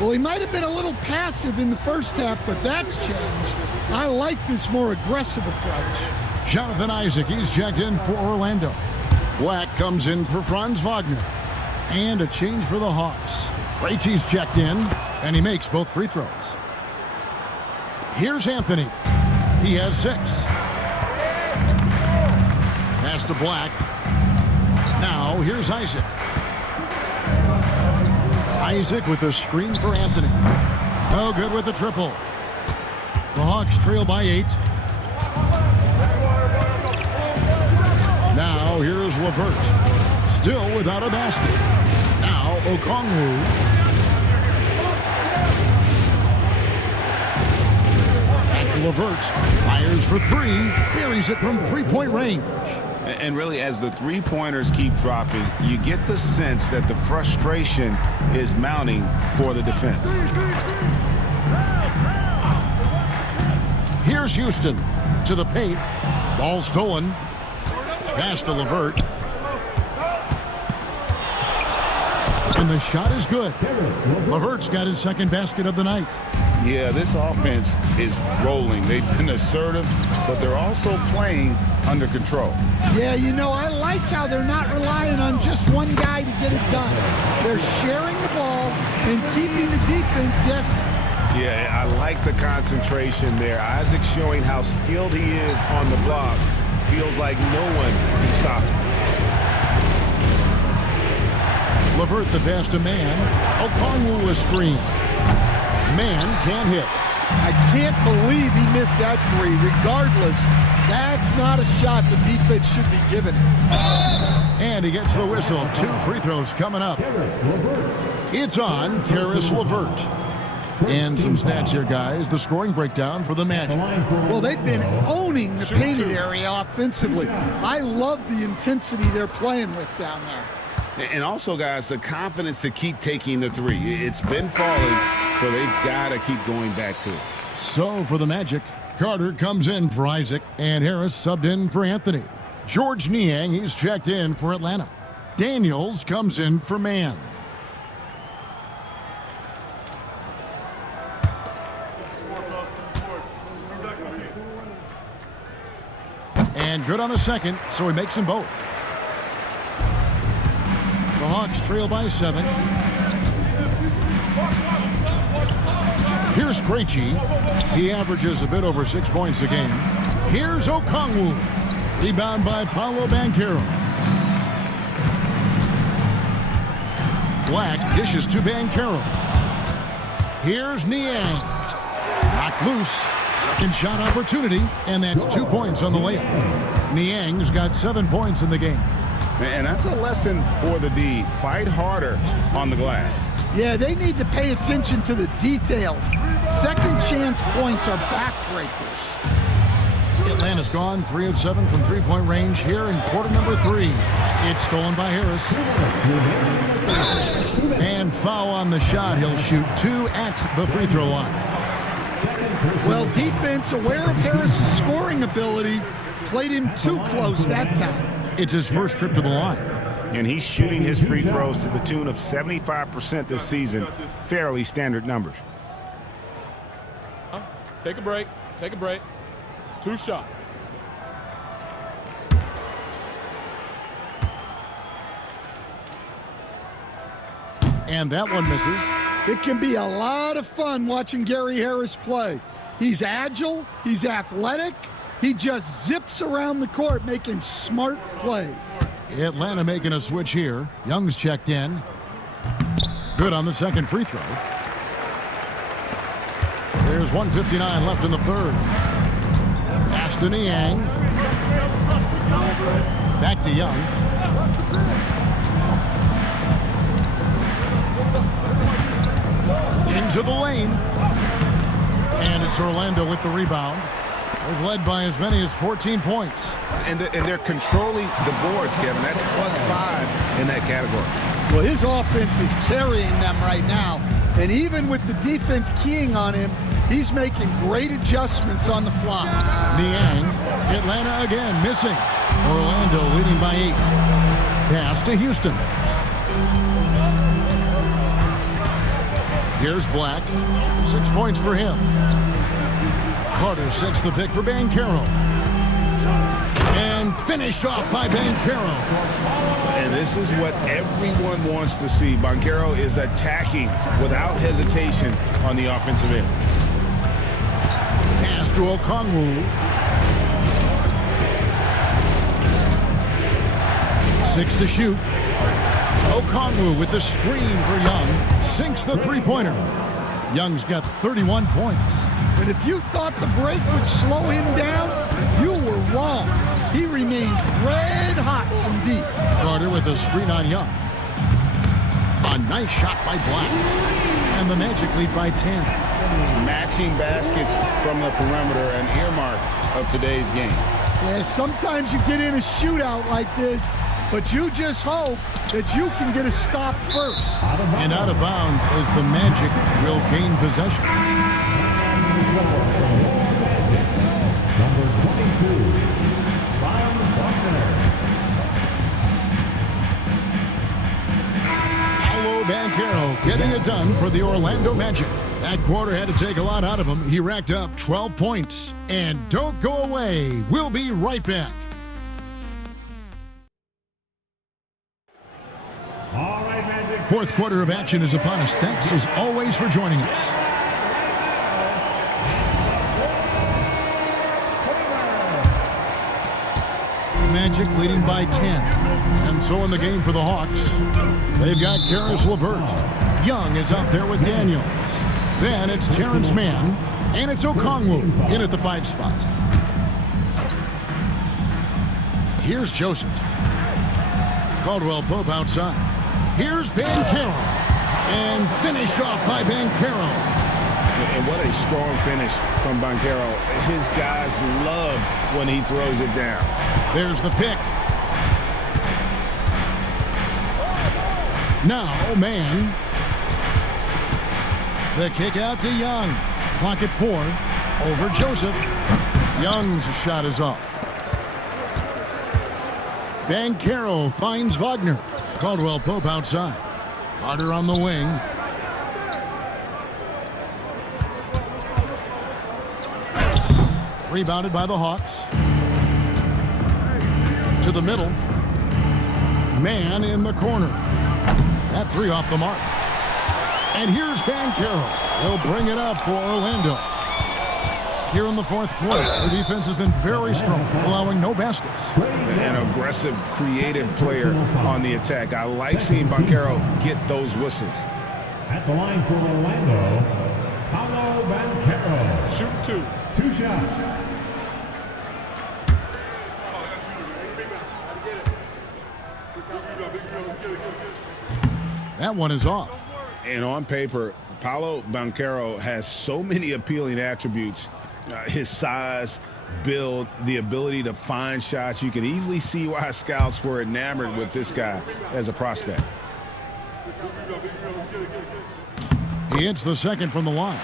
Well, he might have been a little passive in the first half, but that's changed. I like this more aggressive approach. Jonathan Isaac, he's checked in for Orlando. Black comes in for Franz Wagner. And a change for the Hawks. Krejci's checked in, and he makes both free throws. Here's Anthony. He has 6. Pass to Black. Now, here's Isaac. Isaac with a screen for Anthony. No good with the triple. The Hawks trail by 8. Now, here's LeVert. Still without a basket. Now, Okongwu. LeVert fires for 3. Buries it from three-point range. And really, as the three-pointers keep dropping, you get the sense that the frustration is mounting for the defense. Here's Houston to the paint. Ball stolen. Pass to LeVert. And the shot is good. LeVert's got his second basket of the night. Yeah, this offense is rolling. They've been assertive, but they're also playing under control. Yeah, you know, I like how they're not relying on just one guy to get it done. They're sharing the ball and keeping the defense guessing. Yeah, I like the concentration there. Isaac showing how skilled he is on the block. Feels like no one can stop him. LeVert the pass to Mann. Okongwu a screen. Mann can't hit. I can't believe he missed that 3. Regardless, that's not a shot the defense should be giving him. And he gets the whistle. 2 free throws coming up. It's on Karis LeVert. And some stats here, guys. The scoring breakdown for the Magic. Well, they've been owning the painted area offensively. I love the intensity they're playing with down there. And also, guys, the confidence to keep taking the 3. It's been falling, so they've got to keep going back to it. So for the Magic, Carter comes in for Isaac, and Harris subbed in for Anthony. George Niang, he's checked in for Atlanta. Daniels comes in for Mann. And good on the second, so he makes them both. The Hawks trail by 7. Here's Krejci. He averages a bit over 6 points a game. Here's Okongwu. Rebound by Paolo Banchero. Black dishes to Banchero. Here's Niang. Knocked loose. Second shot opportunity, and that's 2 points on the layup. Niang's got 7 points in the game. And that's a lesson for the D. Fight harder on the glass. Yeah, they need to pay attention to the details. Second chance points are backbreakers. Atlanta's gone 3 of 7 from three-point range here in quarter number 3. It's stolen by Harris. And foul on the shot. He'll shoot 2 at the free throw line. Well, defense, aware of Harris's scoring ability, played him too close that time. It's his first trip to the line. And he's shooting his free throws to the tune of 75% this season. Fairly standard numbers. Take a break. Take a break. 2 shots. And that one misses. It can be a lot of fun watching Gary Harris play. He's agile, he's athletic, he just zips around the court making smart plays. Atlanta making a switch here. Young's checked in. Good on the second free throw. There's 1:59 left in the third. Pass to Niang. Back to Young. Into the lane. And it's Orlando with the rebound. They've led by as many as 14 points. And they're controlling the boards, Kevin. That's +5 in that category. Well, his offense is carrying them right now. And even with the defense keying on him, he's making great adjustments on the fly. Niang, Atlanta again missing. Orlando leading by 8. Pass to Houston. Here's Black. 6 points for him. Carter sets the pick for Banchero. And finished off by Banchero. And this is what everyone wants to see. Banchero is attacking without hesitation on the offensive end. Pass to Okongwu. 6 to shoot. Okongwu with the screen for Young. Sinks the three-pointer. Young's got 31 points. And if you thought the break would slow him down, you were wrong. He remains red hot from deep. Carter with a screen on Young. A nice shot by Black. And the Magic lead by 10. Matching baskets from the perimeter, an earmark of today's game. Yeah, sometimes you get in a shootout like this, but you just hope that you can get a stop first. And out of bounds as the Magic will gain possession. Number 22, Paolo Banchero getting it done for the Orlando Magic. That quarter had to take a lot out of him. He racked up 12 points. And don't go away. We'll be right back. All right, Magic. Fourth quarter of action is upon us. Thanks as always for joining us. Magic leading by 10. And so in the game for the Hawks, they've got Karis LeVert. Young is out there with Daniels. Then it's Terrence Mann. And it's Okongwu in at the 5 spot. Here's Joseph. Caldwell Pope outside. Here's Banchero. And finished off by Banchero. And what a strong finish from Banchero. His guys love when he throws it down. There's the pick. Now, Mann. The kick out to Young. Clock at 4. Over Joseph. Young's shot is off. Banchero finds Wagner. Caldwell Pope outside. Carter on the wing. Rebounded by the Hawks. To the middle. Mann in the corner. That 3 off the mark. And here's Banchero. He'll bring it up for Orlando. Here in the fourth quarter, the defense has been very strong, allowing no baskets. An aggressive, creative player on the attack. I like seeing Banchero get those whistles. At the line for Orlando, Paolo Banchero. Shooting 2. 2 shots. That one is off. And on paper, Paolo Banchero has so many appealing attributes. His size, build, the ability to find shots. You can easily see why scouts were enamored with this guy as a prospect. He hits the second from the line.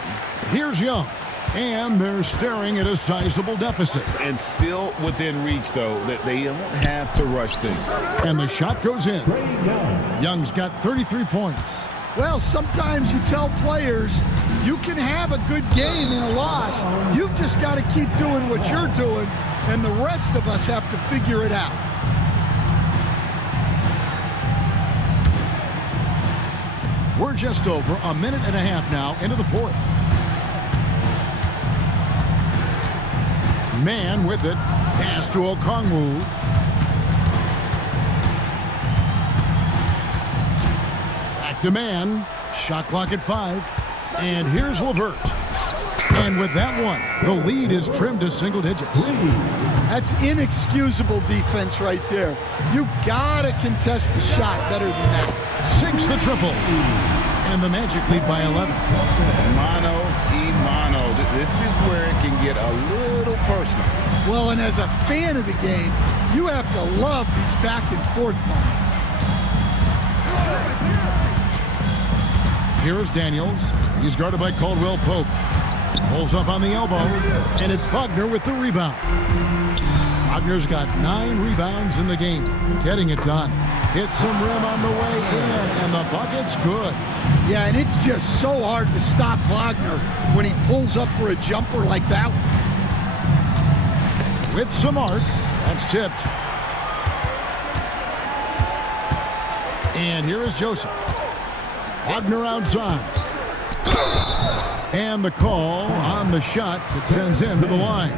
Here's Young. And they're staring at a sizable deficit. And still within reach, though, that they don't have to rush things. And the shot goes in. Young's got 33 points. Well, sometimes you tell players you can have a good game in a loss. You've just got to keep doing what you're doing, and the rest of us have to figure it out. We're just over a minute and a half now into the fourth. Man with it. Pass to Okongwu. Back to Man. Shot clock at 5. And here's LeVert. And with that one, the lead is trimmed to single digits. That's inexcusable defense right there. You gotta contest the shot better than that. 6 the triple. And the Magic lead by 11. Mano y mano. This is where it can get a little personal. Well, and as a fan of the game, you have to love these back and forth moments. Here's Daniels. He's guarded by Caldwell Pope. Pulls up on the elbow, and it's Wagner with the rebound. Wagner's got 9 rebounds in the game, getting it done. Hits some rim on the way in, and the bucket's good. Yeah, and it's just so hard to stop Wagner when he pulls up for a jumper like that. With some arc, that's tipped. And here is Joseph. Wagner outside. And the call on the shot that sends him to the line.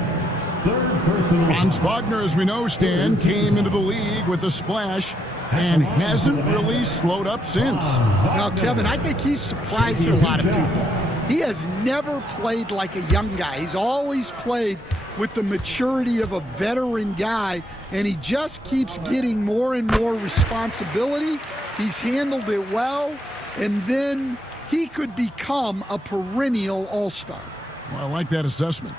Franz Wagner, as we know, Stan, came into the league with a splash and hasn't really slowed up since. Now, Kevin, I think he's surprised a lot of people. He has never played like a young guy. He's always played with the maturity of a veteran guy, and he just keeps getting more and more responsibility. He's handled it well, and then he could become a perennial all-star. Well, I like that assessment.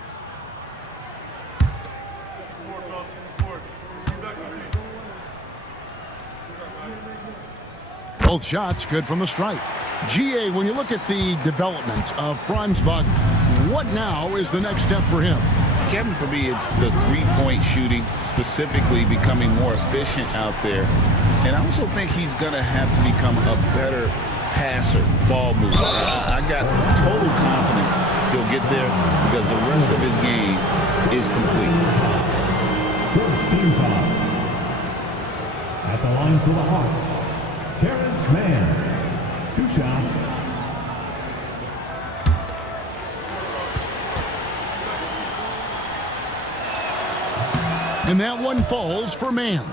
Both shots good from the stripe. GA, when you look at the development of Franz Wagner, what now is the next step for him? Kevin, for me, it's the three-point shooting, specifically becoming more efficient out there. And I also think he's going to have to become a better passer, ball mover. I got total confidence he'll get there because the rest of his game is complete. First team foul. At the line for the Hawks, Terrence Mann. 2 shots. And that one falls for Mann.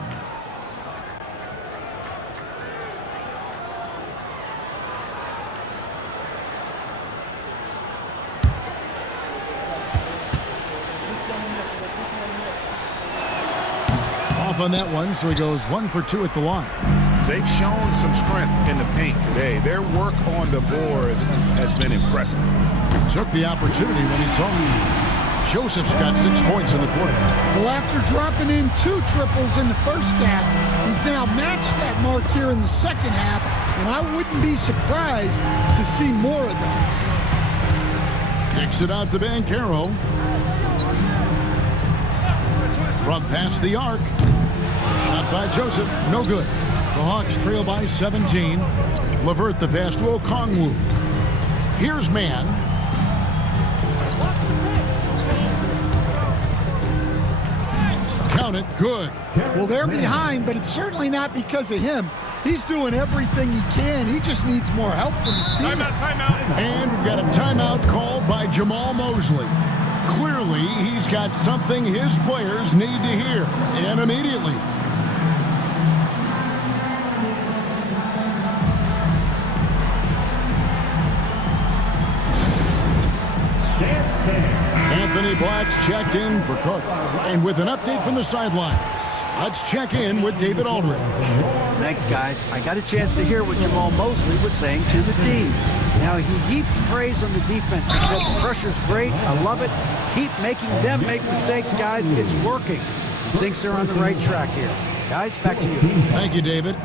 Off on that one, so he goes 1 for 2 at the line. They've shown some strength in the paint today. Their work on the boards has been impressive. Took the opportunity when he saw it. Joseph's got 6 points in the quarter. Well, after dropping in 2 triples in the first half, he's now matched that mark here in the second half, and I wouldn't be surprised to see more of those. Kicks it out to Banchero. From past the arc. Shot by Joseph, no good. The Hawks trail by 17. LeVert the pass to Okongwu. Here's Mann. Count it, good. Well, they're behind, but it's certainly not because of him. He's doing everything he can. He just needs more help from his team. Timeout. And we've got a timeout called by Jamal Mosley. Clearly, he's got something his players need to hear, and immediately. Anthony Black's checked in for Cook. And with an update from the sidelines, let's check in with David Aldridge. Thanks, guys. I got a chance to hear what Jamal Mosley was saying to the team. Now, he heaped praise on the defense. He said the pressure's great. I love it. Keep making them make mistakes, guys. It's working. He thinks they're on the right track here. Guys, back to you. Thank you, David.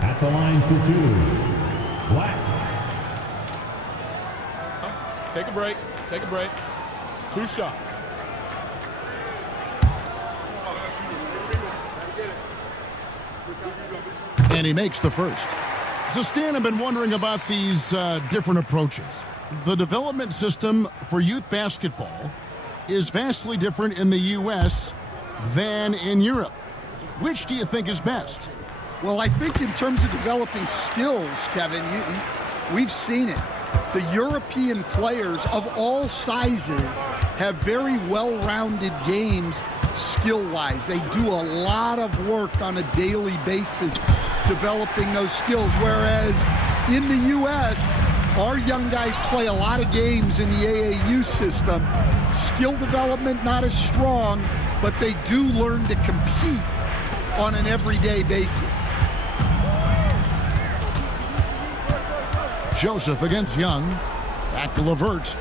At the line for 2, Black. Take a break. Take a break. 2 shots. And he makes the first. So, Stan, I've been wondering about these different approaches. The development system for youth basketball is vastly different in the U.S. than in Europe. Which do you think is best? Well, I think in terms of developing skills, Kevin, we've seen it. The European players of all sizes have very well-rounded games skill-wise. They do a lot of work on a daily basis developing those skills, whereas in the U.S., our young guys play a lot of games in the AAU system. Skill development not as strong, but they do learn to compete on an everyday basis. Joseph against Young. Back to LeVert.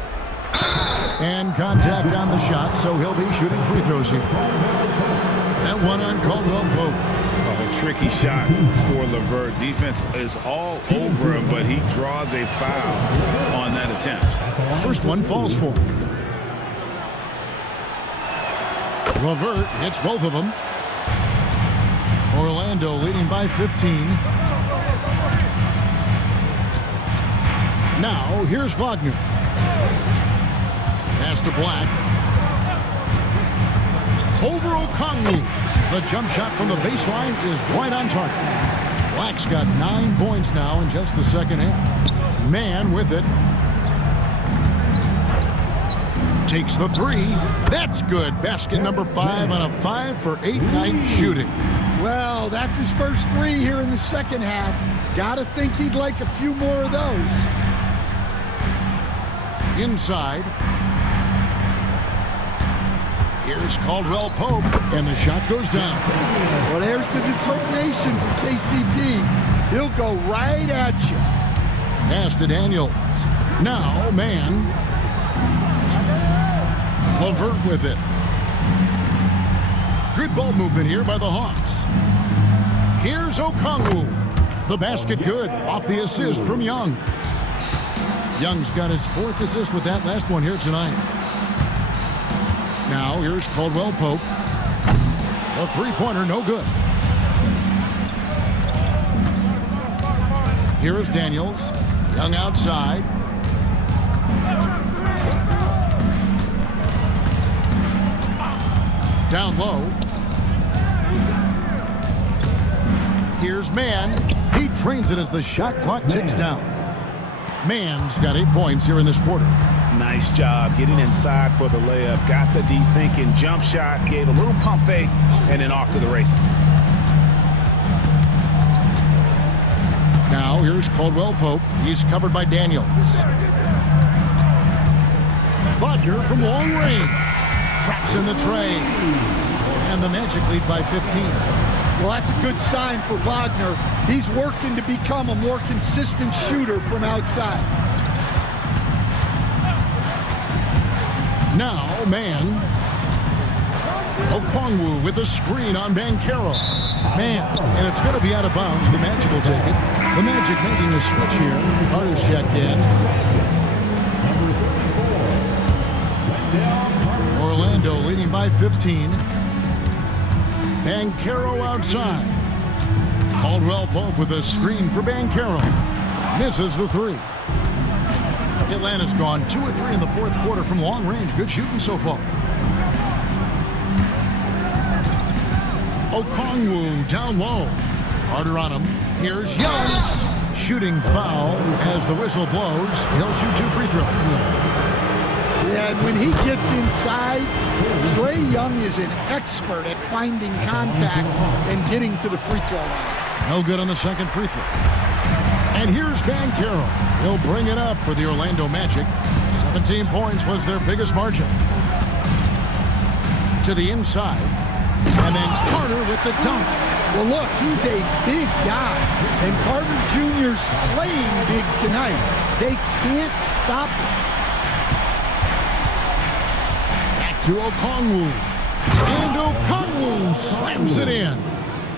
And contact on the shot, so he'll be shooting free throws here. That one on Caldwell Pope. A tricky shot for LeVert. Defense is all over him, but he draws a foul on that attempt. First one falls for him. LeVert hits both of them. Orlando leading by 15. Now, here's Wagner. Pass to Black. Over Okongwu. The jump shot from the baseline is right on target. Black's got 9 points now in just the second half. Man with it. Takes the three. That's good. Basket number 5 on a 5-for-8 night shooting. Well, that's his first 3 here in the second half. Gotta think he'd like a few more of those. Inside. Here's Caldwell Pope, and the shot goes down. Well, there's the determination for KCP. He'll go right at you. Pass to Daniels. Now, man. LeVert with it. Good ball movement here by the Hawks. Here's Okongwu. The basket good off the assist from Young. Young's got his 4th assist with that last one here tonight. Now here's Caldwell Pope. A 3-pointer, no good. Here is Daniels. Young outside. Down low. Here's Mann. He trains it as the shot clock ticks down. Mann's got 8 points here in this quarter. Nice job getting inside for the layup. Got the deep thinking jump shot, gave a little pump fake, and then off to the races. Now here's Caldwell Pope. He's covered by Daniels. Wagner from long range. Traps in the tray. And the Magic lead by 15. Well, that's a good sign for Wagner. He's working to become a more consistent shooter from outside. Now, man. Okongwu with a screen on Banchero. Man, and it's going to be out of bounds. The Magic will take it. The Magic making a switch here. Carter's checked in. Orlando leading by 15. Banchero outside. Caldwell Pope with a screen for Banchero. Misses the 3. Atlanta's gone 2 of 3 in the 4th quarter from long range. Good shooting so far. Okongwu down low. Carter on him. Here's Young. Shooting foul as the whistle blows. He'll shoot 2 free throws. Yeah, and when he gets inside, Trae Young is an expert at finding contact and getting to the free throw line. No good on the second free throw. And here's Banchero. He'll bring it up for the Orlando Magic. 17 points was their biggest margin. To the inside. And then Carter with the dunk. Well, look, he's a big guy. And Carter Jr.'s playing big tonight. They can't stop him. Back to Okongwu. And Okongwu slams it in.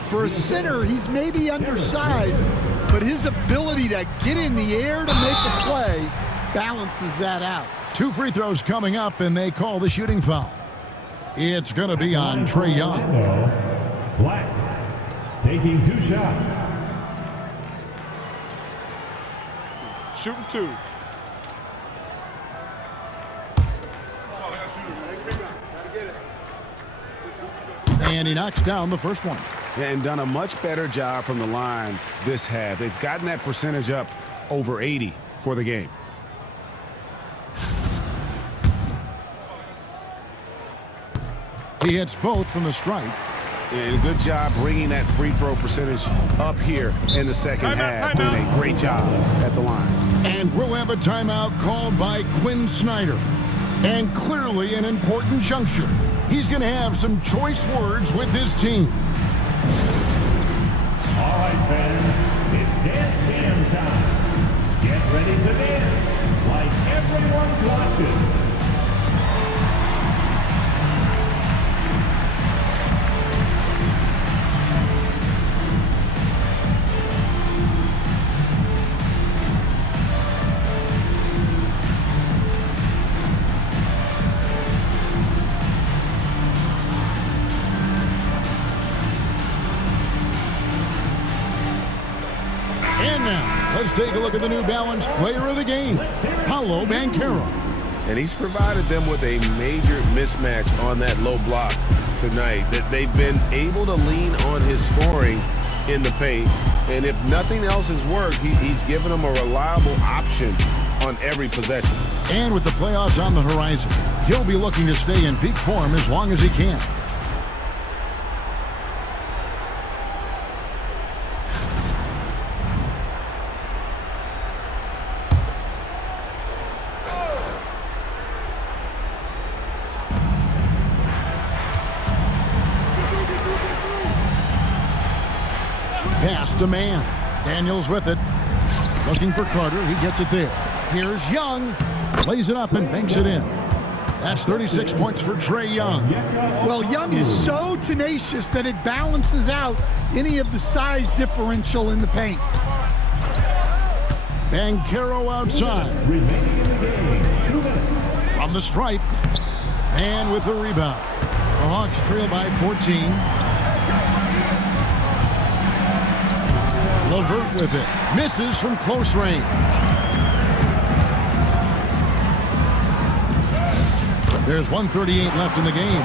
For a center, he's maybe undersized, but his ability to get in the air to make a play balances that out. 2 free throws coming up, and they call the shooting foul. It's going to be on Trae Young. Black taking 2 shots. Shooting 2. And he knocks down the first one. And done a much better job from the line this half. They've gotten that percentage up over 80 for the game. He hits both from the stripe. And good job bringing that free throw percentage up here in the second half. Doing a great job at the line. And we'll have a timeout called by Quinn Snyder. And clearly an important juncture. He's going to have some choice words with his team. All right, fans, it's dance game time. Get ready to dance like everyone's watching. And now, let's take a look at the New Balance player of the game, Paolo Banchero. And he's provided them with a major mismatch on that low block tonight. That they've been able to lean on his scoring in the paint. And if nothing else has worked, he's given them a reliable option on every possession. And with the playoffs on the horizon, he'll be looking to stay in peak form as long as he can. Pass to man. Daniels with it. Looking for Carter. He gets it there. Here's Young. Lays it up and banks it in. That's 36 points for Trae Young. Well, Young is so tenacious that it balances out any of the size differential in the paint. Banchero outside. From the stripe. And with the rebound. The Hawks trail by 14. LeVert with it. Misses from close range. There's 1:38 left in the game.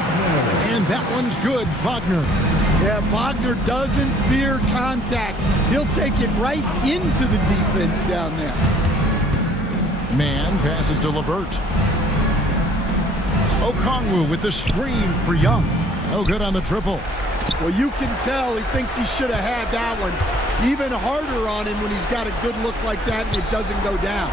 And that one's good, Wagner. Yeah, Wagner doesn't fear contact. He'll take it right into the defense down there. Man passes to LeVert. Okongwu with the screen for Young. No good on the triple. Well, you can tell he thinks he should have had that one. Even harder on him when he's got a good look like that and it doesn't go down.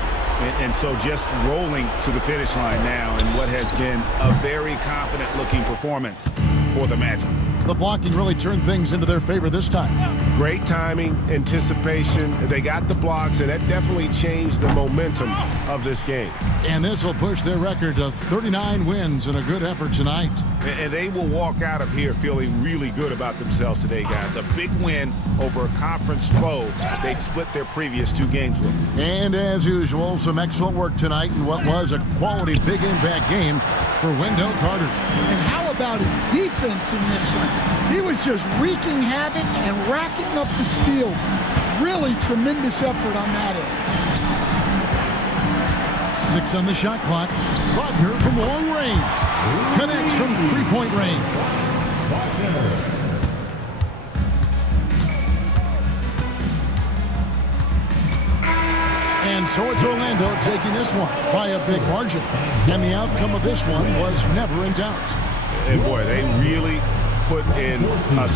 And so just rolling to the finish line now in what has been a very confident-looking performance for the Magic. The blocking really turned things into their favor this time. Great timing, anticipation. They got the blocks, and that definitely changed the momentum of this game. And this will push their record to 39 wins in a good effort tonight. And they will walk out of here feeling really good about themselves today, guys. A big win over a conference foe they'd split their previous 2 games with. And as usual, some excellent work tonight in what was a quality big impact game for Wendell Carter. And how about his defense in this one? He was just wreaking havoc and racking up the steals. Really tremendous effort on that end. 6 on the shot clock. Wagner from long range. Connects from 3-point range. And so it's Orlando taking this one by a big margin. And the outcome of this one was never in doubt. And boy, they really put in a